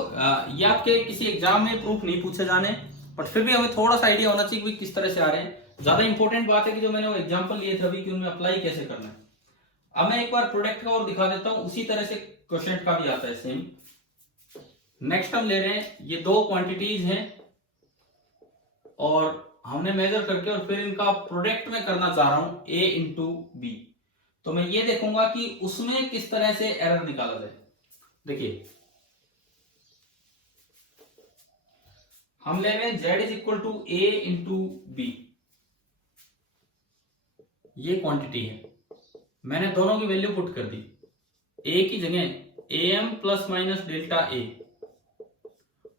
ये आपके किसी एग्जाम में प्रूफ नहीं पूछे जाने, बट फिर भी हमें थोड़ा सा आइडिया होना चाहिए कि किस तरह से आ रहे हैं। ज्यादा इंपॉर्टेंट बात है कि जो मैंने वो एग्जांपल लिए थे अभी कि उनमें अप्लाई कैसे करना है। अब मैं एक बार प्रोडक्ट का और दिखा देता हूं, उसी तरह से क्वेश्चन का भी आता है सेम। नेक्स्ट हम ले रहे हैं, ये दो क्वांटिटीज हैं और हमने मेजर करके और फिर इनका प्रोडक्ट में करना चाह रहा हूं ए इंटू बी। तो मैं ये देखूंगा कि उसमें किस तरह से एरर निकाला जाए। देखिए हम ले रहे हैं z is equal to A into B, ये क्वांटिटी है। मैंने दोनों की वैल्यू पुट कर दी। a की जगह A M plus minus delta A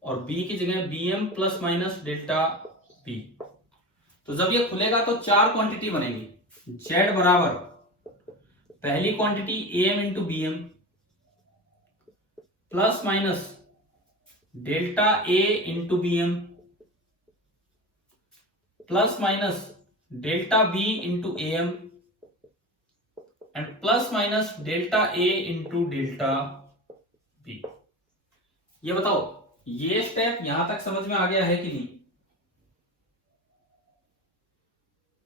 और b की जगह B M plus minus delta B. तो जब ये खुलेगा तो चार क्वांटिटी बनेगी। z बराबर पहली quantity A M into B M plus minus delta A into B M plus minus delta B into A M and plus minus delta A into delta B. ये बताओ ये स्टेप यहां तक समझ में आ गया है कि नहीं?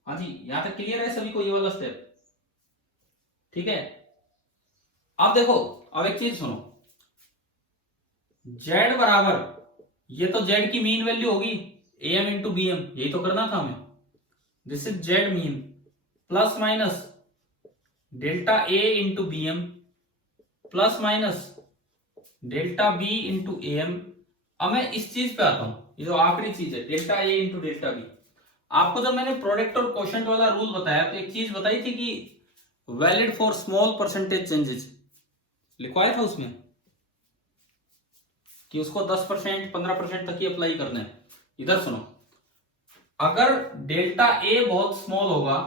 हाँ जी, यहां तक क्लियर है सभी को ये वाला स्टेप? ठीक है। अब देखो, अब एक चीज सुनो, z बराबर ये तो z की मीन वैल्यू होगी A M into B M, यही तो करना था हमें। This is z mean plus minus delta A into B M plus minus delta B into A M. अब मैं इस चीज पे आता हूं, ये जो आखिरी चीज है delta A into delta B. आपको जब मैंने प्रोडक्ट और क्वोशंट वाला रूल बताया तो एक चीज बताई थी कि valid for small percentage changes लिखवाया था उसमें कि उसको 10% 15% तक ही अप्लाई करना है। इधर सुनो, अगर डेल्टा ए बहुत स्मॉल होगा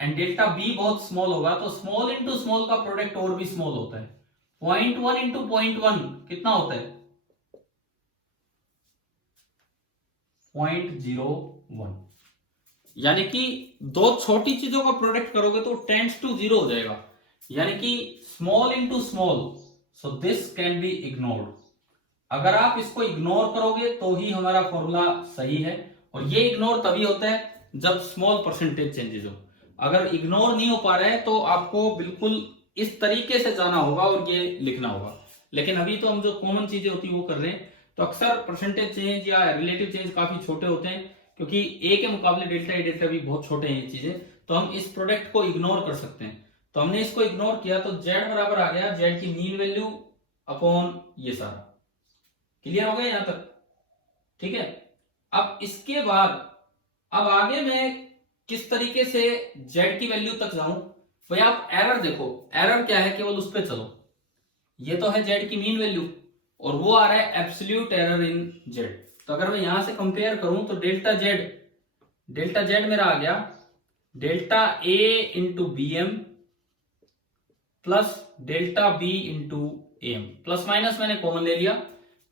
एंड डेल्टा बी बहुत स्मॉल होगा तो स्मॉल इंटू स्मॉल का प्रोडक्ट और भी स्मॉल होता है। 0.1 इंटू 0.1 कितना होता है? 0.01। यानी कि दो छोटी चीजों का प्रोडक्ट करोगे तो टेंड्स टू 0 हो जाएगा, यानी कि small into small. So this can be ignored. अगर आप इसको इग्नोर करोगे तो ही हमारा फॉर्मूला सही है, और ये इग्नोर तभी होता है जब स्मॉल परसेंटेज चेंजेस हो। अगर इग्नोर नहीं हो पा रहा है तो आपको बिल्कुल इस तरीके से जाना होगा और ये लिखना होगा। लेकिन अभी तो हम जो कॉमन चीजें होती है वो कर रहे हैं, तो अक्सर परसेंटेज चेंज या रिलेटिव चेंज काफी छोटे होते हैं, क्योंकि ए के मुकाबले डेल्टा ए डेल्टा बी बहुत छोटे हैं ये चीजें, तो हम इस प्रोडक्ट को इग्नोर कर सकते हैं। तो हमने इसको इग्नोर किया तो z बराबर आ गया z की मीन वैल्यू अपॉन ये सारा। क्लियर हो गया यहां तक? ठीक है। अब इसके बाद अब आगे मैं किस तरीके से z की वैल्यू तक जाऊं? भाई आप एरर देखो, एरर क्या है, केवल उस पर चलो। ये तो है z की मीन वैल्यू और वो आ रहा है एब्सोल्यूट एरर इन z। तो अगर मैं यहां से कंपेयर करूं तो डेल्टा z मेरा आ गया delta a into B M plus delta b into M. Plus minus मैंने कॉमन ले लिया,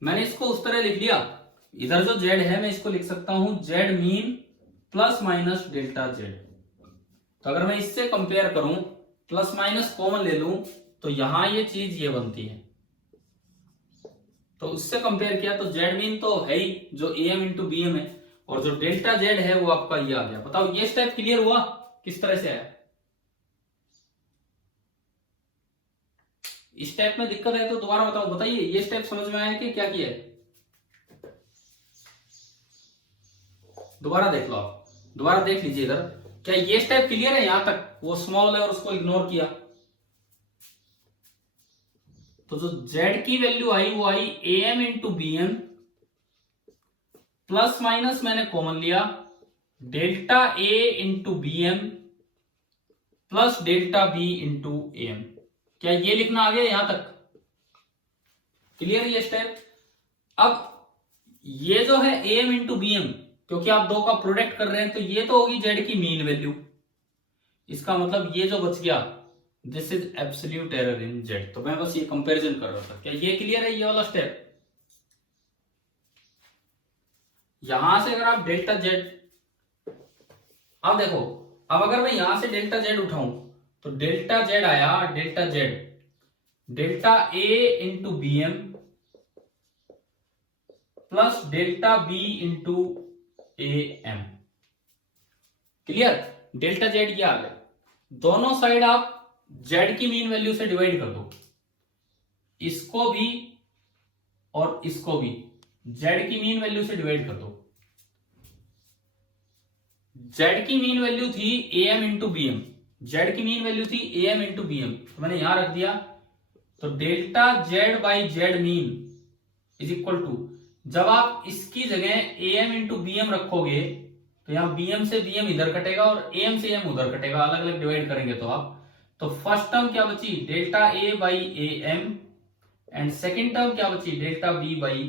मैंने इसको उस तरह लिख लिया, इधर जो z है मैं इसको लिख सकता हूं z mean plus minus delta z। तो अगर मैं इससे कंपेयर करूं, प्लस माइनस कॉमन ले लूं, तो यहां ये चीज ये बनती है। तो उससे कंपेयर किया तो z मीन तो है ही जो A M into B M है, और जो डेल्टा z है वो आपका ये आ गया। बताओ ये स्टेप क्लियर हुआ किस तरह से आया? इस स्टेप में दिक्कत है तो दोबारा बताओ, बताइए ये स्टेप समझ में आया कि क्या किया है? दोबारा देख लो, आप दोबारा देख लीजिए इधर, क्या ये स्टेप क्लियर है? यहां तक वो स्मॉल है और उसको इग्नोर किया, तो जो z की वैल्यू आई वो आई A M into B M plus minus मैंने कॉमन लिया delta A into B M plus delta B into A M. क्या ये लिखना आ गया यहां तक? क्लियर ये स्टेप? अब ये जो है A M into B M, क्योंकि आप दो का प्रोडक्ट कर रहे हैं, तो ये तो होगी जेड की मीन वैल्यू। इसका मतलब ये जो बच गया, this is absolute error in Z. तो मैं बस ये कंपैरिजन कर रहा था। क्या ये क्लियर है, ये वाला स्टेप? यहां से अगर आप डेल्टा जेड, अब देखो, अब अगर मैं यहां से डेल्टा जेड उठाऊं, तो डेल्टा जेड आया, delta Z delta A into B M plus delta B into A M. Clear? Delta Z क्या आ गया, दोनों साइड आप जेड की मीन वैल्यू से डिवाइड कर दो, इसको भी और इसको भी जेड की मीन वैल्यू से डिवाइड कर दो। जेड की मीन वैल्यू थी A M into B M, Z की मीन वैल्यू थी A M into B M, तो मैंने यहां रख दिया। तो delta Z by Z mean is equal to, जब आप इसकी जगह A M into B M रखोगे तो यहां बी एम से बी एम इधर कटेगा और ए एम से एम उधर कटेगा, अलग अलग डिवाइड करेंगे तो आप, तो फर्स्ट टर्म क्या बची, delta A by A M, and second term क्या बची, delta B by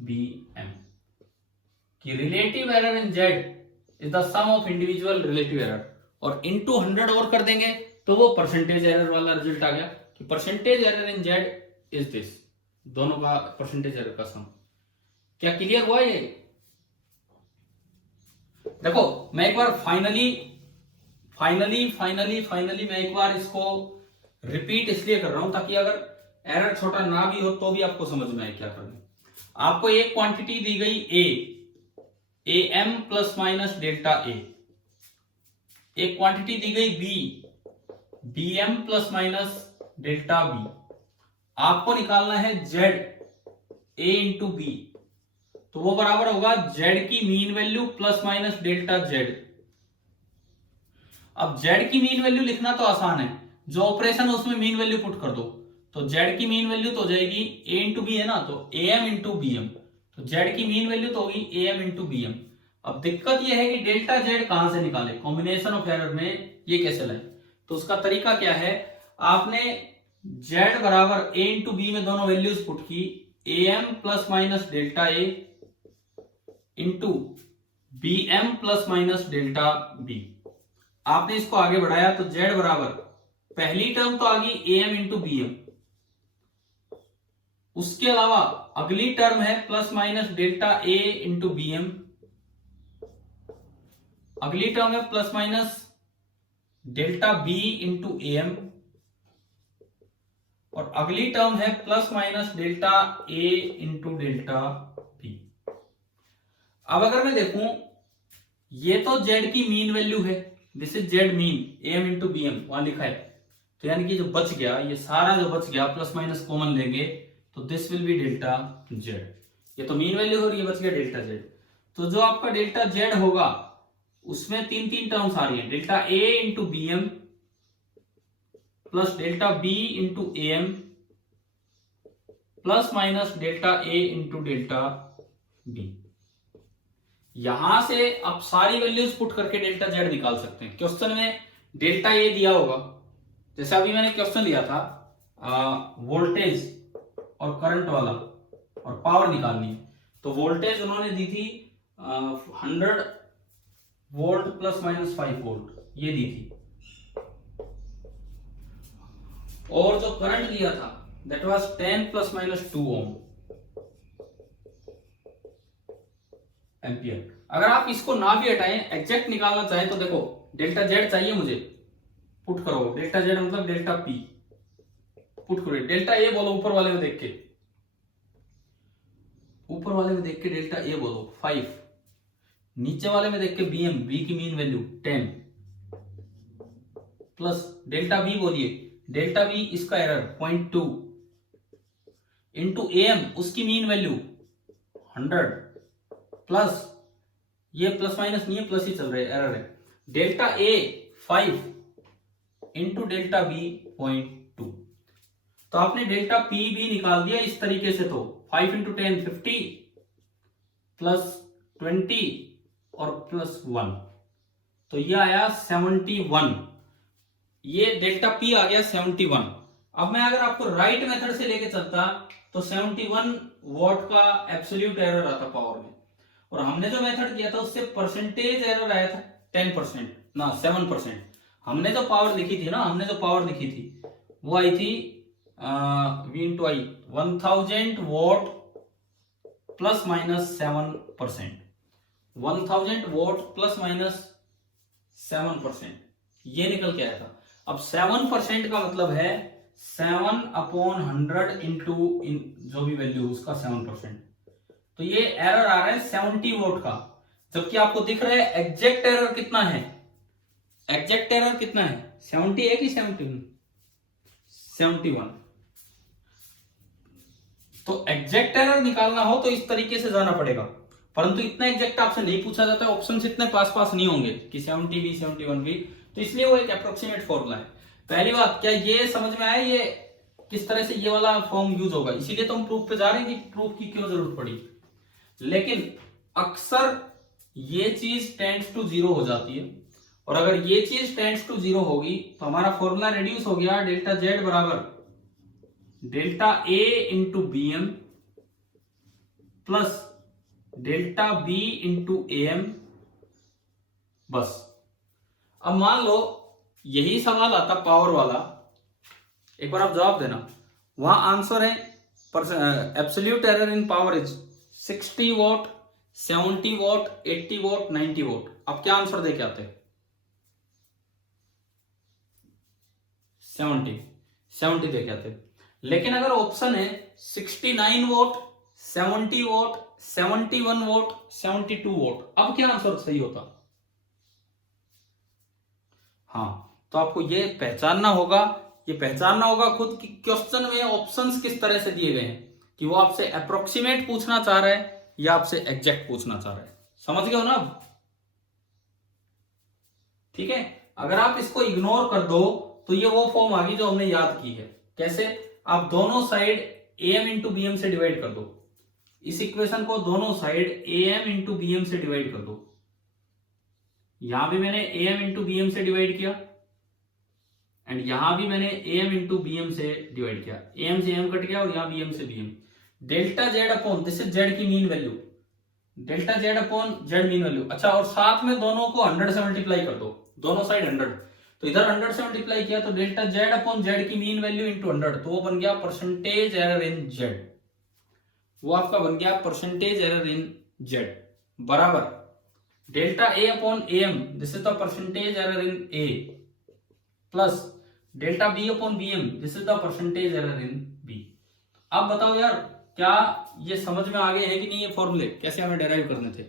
B M. कि relative error in Z is the sum of individual relative error, और इनटू 100 और कर देंगे तो वो परसेंटेज एरर वाला रिजल्ट आ गया कि percentage error in Z is this, दोनों का परसेंटेज एरर का सम। क्या क्लियर हुआ ये? देखो मैं एक बार फाइनली मैं एक बार इसको रिपीट इसलिए कर रहा हूं ताकि अगर एरर छोटा ना भी हो तो भी आपको समझ में आए क्या करना। आपको एक क्वांटिटी दी गई A M plus minus delta A, एक क्वांटिटी दी गई B M plus minus delta B. आपको निकालना है जेड ए इंटू बी, तो वो बराबर होगा जेड की mean value plus minus delta Z. अब जेड की मीन वैल्यू लिखना तो आसान है, जो ऑपरेशन है उसमें मीन वैल्यू पुट कर दो, तो जेड की मीन वैल्यू तो हो जाएगी ए इंटू बी है ना, तो A M into B M, तो जेड की मीन वैल्यू तो होगी A M into B M. अब दिक्कत यह है कि डेल्टा जेड कहां से निकाले, कॉम्बिनेशन ऑफ एरर में ये कैसे लाए? तो उसका तरीका क्या है, आपने जेड बराबर ए इंटू बी में दोनों वैल्यूज पुट की, A M plus minus delta A into B M plus minus delta B. आपने इसको आगे बढ़ाया तो जेड बराबर, पहली टर्म तो आ गई A M into B M, उसके अलावा अगली टर्म है plus minus delta A into B M, अगली टर्म है plus minus delta B into A M, और अगली टर्म है plus minus delta A into delta B. अब अगर मैं देखूं, ये तो जेड की मीन वैल्यू है, this is Z mean A M into B M, वहां लिखा है, तो यानी कि जो बच गया, ये सारा जो बच गया प्लस माइनस कॉमन लेंगे तो this will be delta Z. ये तो मीन वैल्यू हो रही है, बच गया डेल्टा जेड। तो जो आपका डेल्टा जेड होगा उसमें तीन तीन टर्म्स आ रही है, delta A into B M plus delta B into A M plus minus delta A into delta B. यहां से आप सारी वैल्यूज पुट करके डेल्टा जेड निकाल सकते हैं। क्वेश्चन में डेल्टा ए दिया होगा, जैसे अभी मैंने क्वेश्चन लिया था वोल्टेज और करंट वाला और पावर निकालनी है, तो वोल्टेज उन्होंने दी थी 100 वोल्ट प्लस माइनस 5 वोल्ट, ये दी थी, और जो करंट लिया था that was 10 plus minus 2 ohm ampere. अगर आप इसको ना भी हटाएं, एग्जैक्ट निकालना चाहें तो देखो डेल्टा जेड चाहिए मुझे, पुट करो डेल्टा जेड मतलब डेल्टा पी, पुट करो डेल्टा ए बोलो, ऊपर वाले में देख के, ऊपर वाले में देख के डेल्टा ए बोलो 5, नीचे वाले में देख के बी एम, बी की mean value 10 plus delta B बोलिए, डेल्टा बी इसका एरर 0.2 इंटू ए एम, उसकी मीन वैल्यू 100 प्लस, ये प्लस माइनस नहीं है, प्लस ही चल रहा है, एरर है, delta A 5 into delta B 0.2। तो आपने डेल्टा पी भी निकाल दिया इस तरीके से, तो 5 इंटू 10 50 प्लस 20 और प्लस 1, तो ये आया 71, ये डेल्टा पी आ गया 71। अब मैं अगर आपको राइट मेथड से लेके चलता तो 71 वॉट का एब्सोल्यूट एरर आता पावर में, और हमने जो मेथड किया था उससे परसेंटेज एरर आया था 10% ना 7%। हमने जो पावर लिखी थी वो आई थी V into I 1000 what plus minus 7%, 1000 what plus minus 7%, ये निकल के आया था। अब 7% का मतलब है 7/100 इंटू जो भी वैल्यू उसका 7%, तो ये एरर आ रहा है 70 वोट का, जबकि आपको दिख रहा है एग्जैक्ट एरर कितना है, 70 है कि 71? 71। तो एग्जैक्ट एरर निकालना हो तो इस तरीके से जाना पड़ेगा, परंतु इतना एग्जैक्ट आपसे नहीं पूछा जाता, ऑप्शंस इतने पास नहीं होंगे कि 70 भी 71 भी, तो इसलिए वो एक अप्रोक्सीमेट फॉर्मूला है। पहली बात, क्या ये समझ में आया ये किस तरह से ये वाला फॉर्म यूज होगा, इसीलिए तो हम प्रूफ पे जा रहे हैं कि प्रूफ की क्यों जरूरत पड़ी। लेकिन अक्सर ये चीज टेंड्स टू 0 हो जाती है, और अगर ये चीज टेंड्स टू 0 होगी तो हमारा फॉर्मूला रिड्यूस हो गया, डेल्टा जेड बराबर delta A into B M plus delta B into A M, बस। अब मान लो यही सवाल आता पावर वाला, एक बार आप जवाब देना, वहां आंसर है absolute error in power is 60 what, 70 what, 80 what, 90 what. आप क्या आंसर देके आते? 70 देके आते। लेकिन अगर ऑप्शन है 69 वोट, 70 वोट, 71 वोट, 72 वोट, अब क्या आंसर सही होता? हाँ, तो आपको ये पहचानना होगा खुद कि क्वेश्चन में ऑप्शंस किस तरह से दिए गए हैं, कि वो आपसे अप्रोक्सीमेट पूछना चाह रहा है या आपसे एग्जैक्ट पूछना चाह रहा है। समझ गए हो ना अब? ठीक है, अगर आप इसको इग्नोर कर दो तो ये वो फॉर्म आ गई जो हमने याद की है। कैसे? आप दोनों side am into B M से डिवाइड कर दो, इस इक्वेशन को दोनों side am into B M से डिवाइड कर दो। यहां भी मैंने am इंटू बी एम से डिवाइड किया, एंड यहां भी मैंने am इंटू बी एम से डिवाइड किया, am से am कट गया और यहां bm से bm। Delta Z upon, this is Z की mean value, delta Z upon Z mean value. अच्छा, और साथ में दोनों को 100 से मल्टीप्लाई कर दो, दोनों साइड 100, तो इधर 100 से मल्टीप्लाई किया तो डेल्टा जेड अपॉन जेड की मीन वैल्यू इंटू 100, तो वो बन गया परसेंटेज एरर इन जेड, वो आपका बन गया परसेंटेज एरर इन जेड बराबर delta A upon A M, this is the percentage error in A, plus delta B upon B M, this is the percentage error in B. अब बताओ यार, क्या ये समझ में आ गए हैं कि नहीं? ये फॉर्मूले कैसे हमें डेराइव करने थे?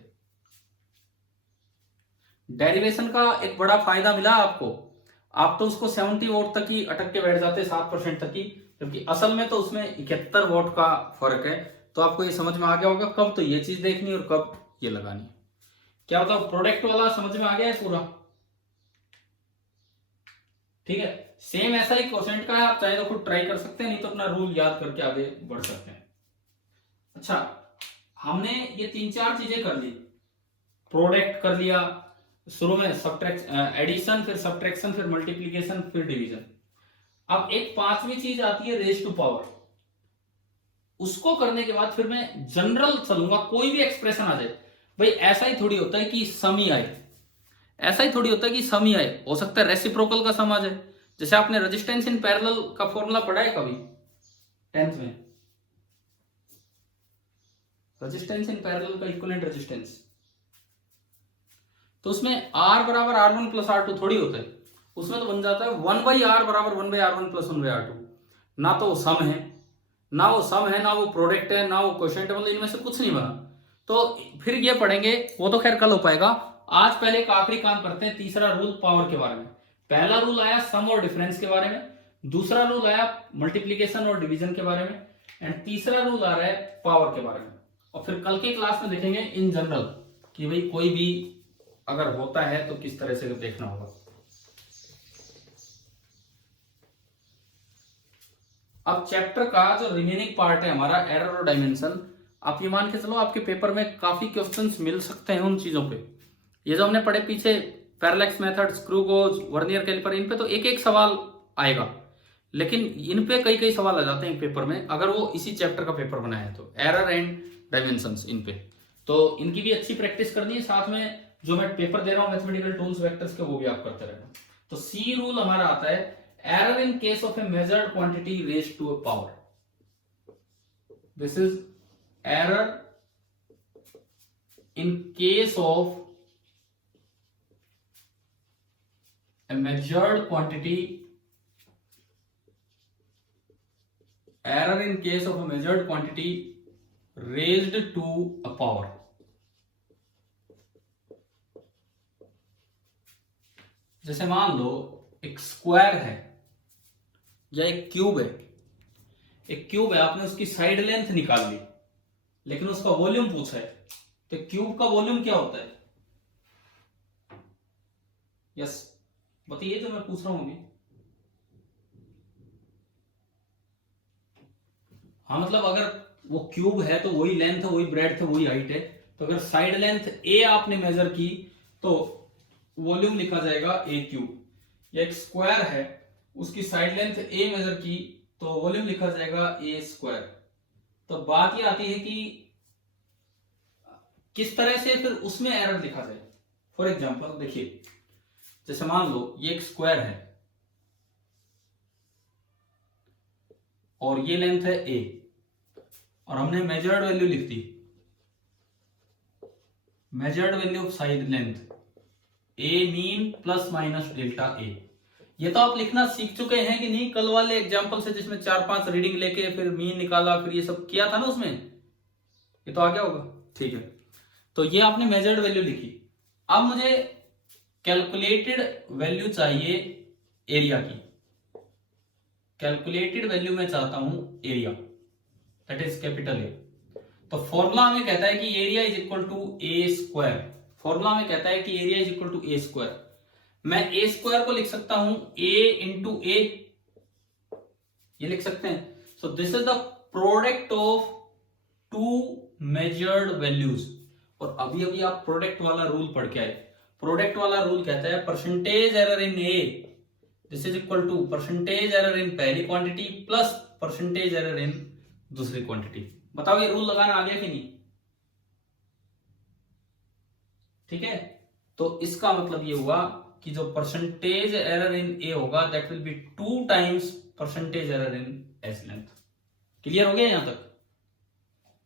डेरिवेशन का एक बड़ा फायदा मिला आपको, आप तो उसको 70 वोट तक ही अटक के बैठ जाते, 7% तक ही, जबकि असल में तो उसमें 71 वोट का फर्क है। तो आपको ये समझ में आ गया होगा कब तो ये चीज देखनी और कब ये लगानी। क्या बताओ, प्रोडक्ट वाला समझ में आ गया है पूरा? ठीक है, सेम ऐसा ही क्वेश्चन का है, आप चाहे तो खुद ट्राई कर सकते हैं, नहीं तो अपना रूल याद करके आगे बढ़ सकते हैं। अच्छा, हमने ये 3-4 चीजें कर ली, प्रोडक्ट कर लिया, शुरू में एडिशन, फिर सब्ट्रैक्शन, फिर मल्टीप्लीकेशन, फिर डिवीजन। अब एक 5वीं चीज आती है रेज टू पावर, उसको करने के बाद फिर मैं जनरल चलूंगा, कोई भी एक्सप्रेशन आ जाए। भाई ऐसा ही थोड़ी होता है कि सम ही आए, ऐसा ही थोड़ी होता है कि सम ही आए, हो सकता है रेसिप्रोकल का सम आ जाए। जैसे आपने रेजिस्टेंस इन पैरेलल का फॉर्मूला पढ़ा है कभी 10th में? रेजिस्टेंस इन पैरेलल का इक्विवेलेंट रेजिस्टेंस, तो उसमें R बराबर R1 प्लस R2 थोड़ी होता है, उसमें तो बन जाता है 1/R बराबर 1/R1 प्लस 1/R2। ना तो वो सम है, ना वो प्रोडक्ट है, ना वो क्वोशिएंट है, मतलब इनमें से कुछ नहीं बना। तो फिर ये पढ़ेंगे, वो तो खैर कल हो पाएगा। आज पहले एक आखिरी काम करते हैं, तीसरा रूल पावर के बारे में। पहला रूल आया सम और डिफरेंस के बारे में, दूसरा रूल आया मल्टीप्लीकेशन और डिवीजन के बारे में, एंड तीसरा रूल आ रहा है पावर के बारे में। और फिर कल के क्लास में देखेंगे इन जनरल कि भाई कोई भी अगर होता है तो किस तरह से देखना होगा। अब चैप्टर का जो रिमेनिंग पार्ट है हमारा, एरर और डायमेंशन, आप ये मान के चलो आपके पेपर में काफी क्वेश्चंस मिल सकते हैं उन चीजों पे। ये जो हमने पढ़े पीछे, parallax method, screw gauge, vernier caliper, इन पे तो एक एक सवाल आएगा, लेकिन इन पे कई कई सवाल आ जाते हैं पेपर में, अगर वो इसी चैप्टर का पेपर बनाया है तो। एरर एंड डायमेंशंस इन पे, तो इनकी भी अच्छी प्रैक्टिस करनी है, साथ में जो मैं पेपर दे रहा हूं मैथमेटिकल टूल्स वेक्टर्स के, वो भी आप करते रहना। तो सी रूल हमारा आता है, error in case of a measured quantity raised to a power. This is error in case of a measured quantity, error in case of a measured quantity raised to a power। जैसे मान लो एक square है या एक cube है, एक cube है, आपने उसकी साइड लेंथ निकाल ली लेकिन उसका वॉल्यूम पूछा है, तो क्यूब का वॉल्यूम क्या होता है? यस बताइए, जो मैं पूछ रहा हूं अभी। हाँ मतलब अगर वो क्यूब है तो वही लेंथ है, वही ब्रेड्थ है, वही हाइट है, तो अगर साइड लेंथ ए आपने मेजर की तो वॉल्यूम लिखा जाएगा ए क्यूब। या एक स्क्वायर है, उसकी साइड लेंथ ए मेजर की तो वॉल्यूम लिखा जाएगा ए स्क्वायर। तो बात ये आती है कि किस तरह से फिर उसमें एरर लिखा जाए। फॉर एग्जांपल देखिए, जैसे मान लो ये एक स्क्वायर है और ये लेंथ है ए और हमने मेजर्ड वैल्यू लिख दी, measured value of side length A mean plus minus delta A. ये तो आप लिखना सीख चुके हैं कि नहीं, कल वाले एग्जांपल से जिसमें 4-5 रीडिंग लेके फिर मीन निकाला, फिर ये सब किया था ना उसमें, ये तो आ गया होगा। ठीक है, तो ये आपने मेजर्ड वैल्यू लिखी। अब मुझे कैलकुलेटेड वैल्यू चाहिए एरिया की। कैलकुलेटेड वैल्यू में चाहता हूं area, that is capital A. तो फॉर्मूला हमें कहता है कि area is equal to A square. Formula हमें कहता है कि area is equal to A square. मैं ए स्क्वायर को लिख सकता हूं ए इंटू ए, ये लिख सकते हैं। So this is the product of two measured values. और अभी अभी आप प्रोडक्ट वाला रूल पढ़ के आए। प्रोडक्ट वाला रूल कहता है percentage error in A, this is equal to percentage error in पहली quantity plus percentage error in दूसरी क्वांटिटी। बताओ ये रूल लगाना आ गया कि नहीं? ठीक है, तो इसका मतलब ये हुआ कि जो परसेंटेज एरर इन ए होगा that will be 2 times percentage error in S length. Clear हो गया यहां तक?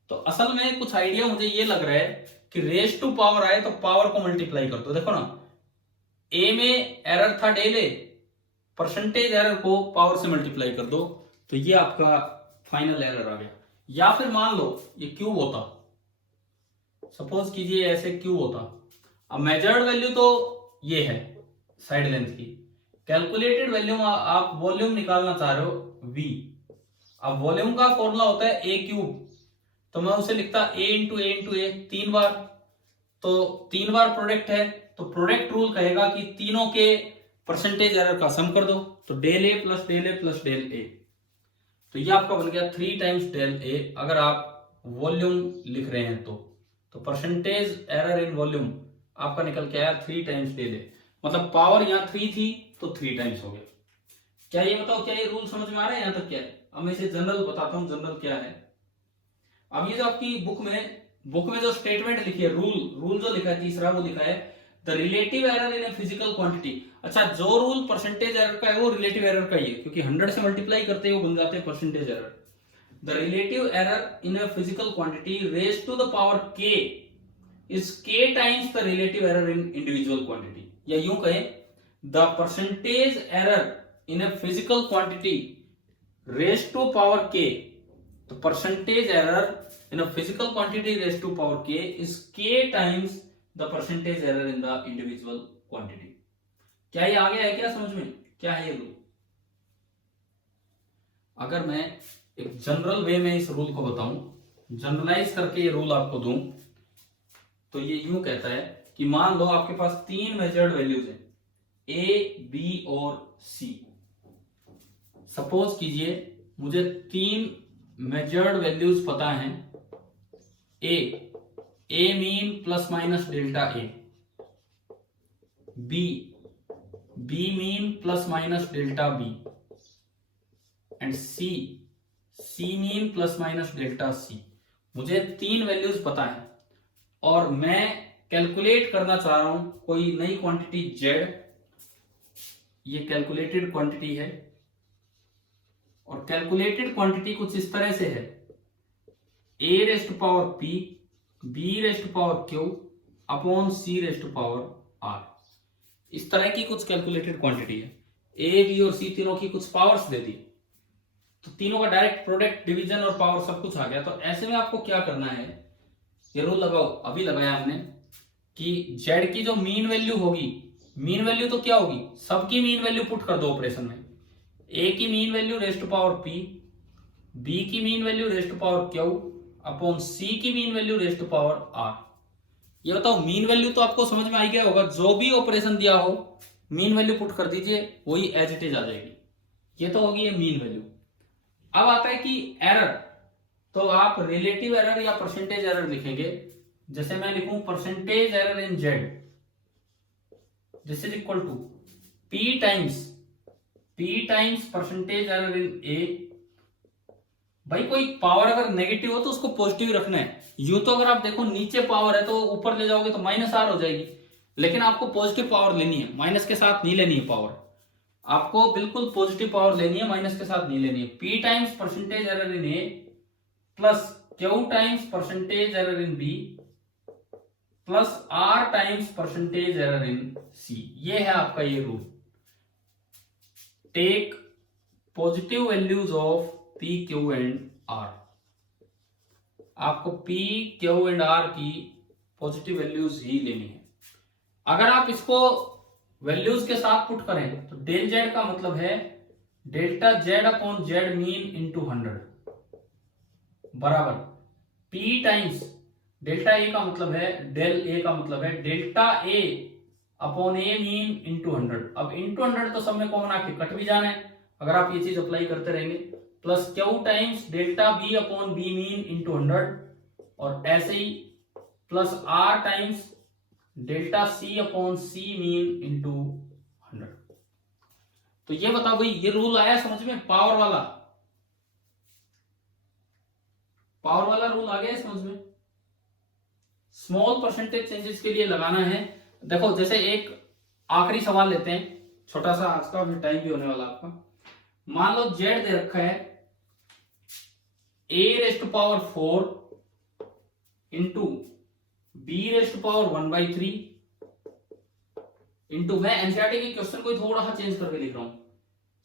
तो असल में कुछ आइडिया मुझे ये लग रहा है कि रेज टू पावर आए तो पावर को मल्टीप्लाई कर दो। देखो ना, ए में एरर था डेल ए, परसेंटेज एरर को पावर से मल्टीप्लाई कर दो, तो ये आपका फाइनल एरर आ गया। या फिर मान लो ये क्यूब होता, सपोज कीजिए ऐसे क्यूब होता। अब मेजर्ड वैल्यू तो ये है साइड लेंथ की, कैलकुलेटेड वैल्यू आप वॉल्यूम निकालना चाह रहे हो v। अब वॉल्यूम का फॉर्मूला होता है ए क्यूब, तो मैं उसे लिखता ए इंटू ए 3 बार, तो 3 बार प्रोडक्ट है, तो प्रोडक्ट रूल कहेगा कि तीनों के परसेंटेज एरर का सम कर दो, तो del A plus del A plus del A. तो ये आपका बन गया 3 टाइम्स डेल ए। अगर आप वॉल्यूम लिख रहे हैं तो परसेंटेज एरर इन वॉल्यूम आपका निकल के आया 3 टाइम्स डेल ए। मतलब पावर यहाँ 3 थी तो 3 टाइम्स हो गया। क्या ये बताओ, क्या ये रूल समझ में आ रहा है यहां तक? क्या है, अब मैं इसे जनरल बताता हूं, जनरल क्या है। अब ये जो आपकी बुक में जो स्टेटमेंट लिखी है, रूल जो लिखा है तीसरा, वो लिखा है the relative error in a physical quantity. अच्छा, जो रूल परसेंटेज एरर का है वो रिलेटिव एरर का ही है, क्योंकि 100 से मल्टीप्लाई करते ही वो बन जाते हैं percentage error. The relative error in a physical quantity raise to the power k is k times the relative error in individual quantity. या यूं कहें, the percentage error in a physical quantity raise to power k, तो percentage error in a physical quantity raised to power k is k times the percentage error in the individual quantity। क्या ये आ गया है क्या समझ में? क्या है ये रूल? अगर मैं एक जनरल वे में इस रूल को बताऊं, जनरलाइज करके ये रूल आपको दूं, तो ये यूं कहता है कि मान लो आपके पास 3 मेजर्ड वैल्यूज हैं, ए बी और सी। सपोज कीजिए मुझे 3 मेजर्ड वैल्यूज पता हैं, A mean plus minus delta A, B mean plus minus delta B, and C mean plus minus delta C. मुझे 3 वैल्यूज पता है। और मैं कैलकुलेट करना चाह रहा हूं कोई नई क्वांटिटी z, ये कैलकुलेटेड क्वांटिटी है, और कैलकुलेटेड क्वांटिटी कुछ इस तरह से है, a raised to power p, b raised to power q upon c raised to power r। इस तरह की कुछ कैलकुलेटेड क्वांटिटी है। a, b और c तीनों की कुछ पावर्स दे दी, तो तीनों का डायरेक्ट प्रोडक्ट, डिवीजन और पावर सब कुछ आ गया। तो ऐसे में आपको क्या करना है, ये रूल लगाओ, अभी लगाया हमने कि z की जो मीन वैल्यू होगी, मीन वैल्यू तो क्या होगी, सबकी मीन वैल्यू पुट कर दो ऑपरेशन में। a की mean value raised to power p, b की mean value raised to power q upon c की mean value raised to power r। ये बताओ मीन वैल्यू तो आपको समझ में आ गया होगा, जो भी ऑपरेशन दिया हो मीन वैल्यू पुट कर दीजिए, वही एज इट इज आ जाएगी। ये तो होगी ये मीन वैल्यू। अब आता है कि एरर, तो आप रिलेटिव एरर या परसेंटेज एरर लिखेंगे। जैसे मैं लिखूं percentage error in z, this is equal to p times percentage error in a। भाई कोई पावर अगर नेगेटिव हो तो उसको पॉजिटिव रखना है। यूं तो अगर आप देखो नीचे पावर है तो ऊपर ले जाओगे तो माइनस आर हो जाएगी, लेकिन आपको पॉजिटिव पावर लेनी है, माइनस के साथ नहीं लेनी है पावर, आपको बिल्कुल पॉजिटिव पावर लेनी है, माइनस के साथ नहीं लेनी है। p times percentage error in a plus q times percentage error in b plus r times percentage error in c। ये है आपका ये rule, take positive values of p, q and r। आपको p, q एंड r की positive values ही लेनी है। अगर आप इसको वैल्यूज के साथ पुट करें तो डेल z का मतलब है delta z upon z mean into 100 बराबर p टाइम्स डेल्टा a का मतलब है, डेल a का मतलब है delta a upon a mean into 100। अब इंटू 100 तो सब में कॉमन आके कट भी जाना है अगर आप ये चीज अप्लाई करते रहेंगे, plus q times delta b upon b mean into 100, और ऐसे ही plus r times delta c upon c mean into 100। तो ये बताओ भाई, ये रूल आया समझ में, पावर वाला रूल आ गया समझ में। स्मॉल परसेंटेज चेंजेस के लिए लगाना है। देखो जैसे एक आखिरी सवाल लेते हैं, छोटा सा, आज का टाइम भी होने वाला आपका। मान लो z दे रखा है a raised to power 4 into b raised to power 1/3 into, मैं एनसीईआरटी के क्वेश्चन को थोड़ा सा चेंज करके लिख रहा हूं,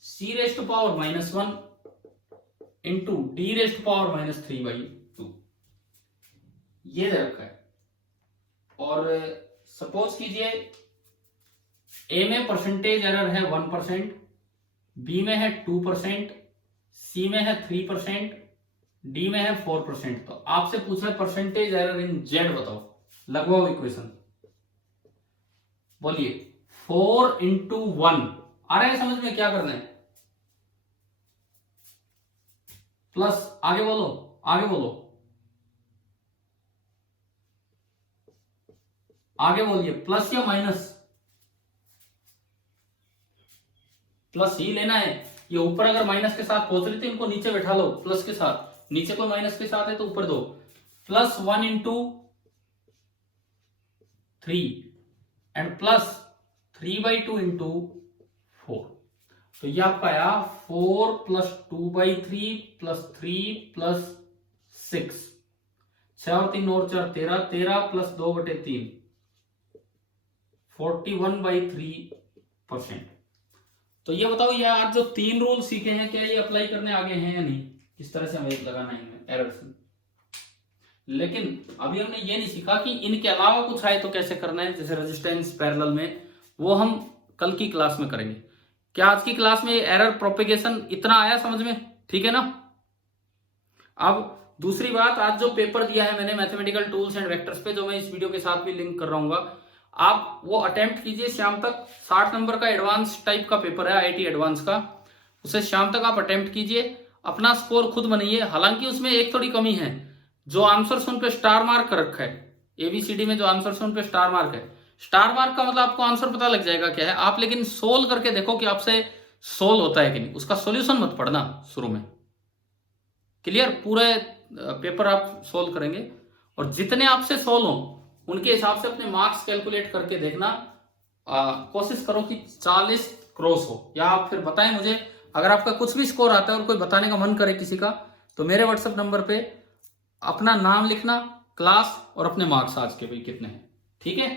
c raised to power -1 into d raised to power -3/2। ये दे रखा है। और सपोज कीजिए a में परसेंटेज एरर है 1%, b में है 2%, c में है 3%, d में है 4%। तो आपसे पूछा है परसेंटेज एरर इन z बताओ, लगवाओ इक्वेशन। बोलिए 4 इंटू 1 आ रहा है समझ में, क्या करना है, प्लस आगे बोलो आगे बोलिए, प्लस या माइनस, प्लस ही लेना है। ये ऊपर अगर माइनस के साथ पहुंच रही तो इनको नीचे बैठा लो प्लस के साथ, नीचे कोई माइनस के साथ है तो ऊपर दो, plus 1 into 3 and plus 3/2 into 4। तो ये आपका आया 4 प्लस 2/3 प्लस 3 प्लस 6, 6 और 3 और 4 13, 13 प्लस 2/3 41/3%। तो ये बताओ, ये आज जो 3 रूल सीखे हैं क्या ये अप्लाई करने आगे हैं या नहीं, किस तरह से हमें लगाना है एरर्स। लेकिन अभी हमने ये नहीं सीखा कि इनके अलावा कुछ आए तो कैसे करना है, जैसे रेजिस्टेंस पैरेलल में, वो हम कल की क्लास में करेंगे। क्या आज की क्लास में एरर प्रोपेगेशन इतना आया समझ में, ठीक है ना। अब दूसरी बात, आज जो पेपर दिया है मैंने मैथमेटिकल टूल्स एंड वेक्टर्स पे, जो मैं इस वीडियो के साथ भी लिंक कर रहा हूँ, आप वो अटेम्प्ट कीजिए शाम तक। 60 नंबर का एडवांस टाइप का पेपर है आईआईटी एडवांस का, उसे शाम तक आप अटेम्प्ट कीजिए, अपना स्कोर खुद बनाइए। हालांकि उसमें एक थोड़ी कमी है, जो आंसर उन पे स्टार मार्क कर रखा है, एबीसीडी में जो आंसर उन पे स्टार मार्क है, स्टार मार्क का मतलब आपको आंसर पता लग जाएगा क्या है, आप लेकिन सोल्व करके देखो कि आपसे सोल्व होता है कि नहीं, उसका सॉल्यूशन मत पढ़ना शुरू में। क्लियर, पूरे पेपर आप सोल्व करेंगे और जितने आपसे सोल्व हो उनके हिसाब से अपने मार्क्स कैलकुलेट करके देखना। कोशिश करो कि 40 क्रॉस हो, या आप फिर बताएं मुझे अगर आपका कुछ भी स्कोर आता है और कोई बताने का मन करे किसी का, तो मेरे व्हाट्सएप नंबर पे अपना नाम लिखना, क्लास और अपने मार्क्स आज के भी कितने हैं, ठीक है।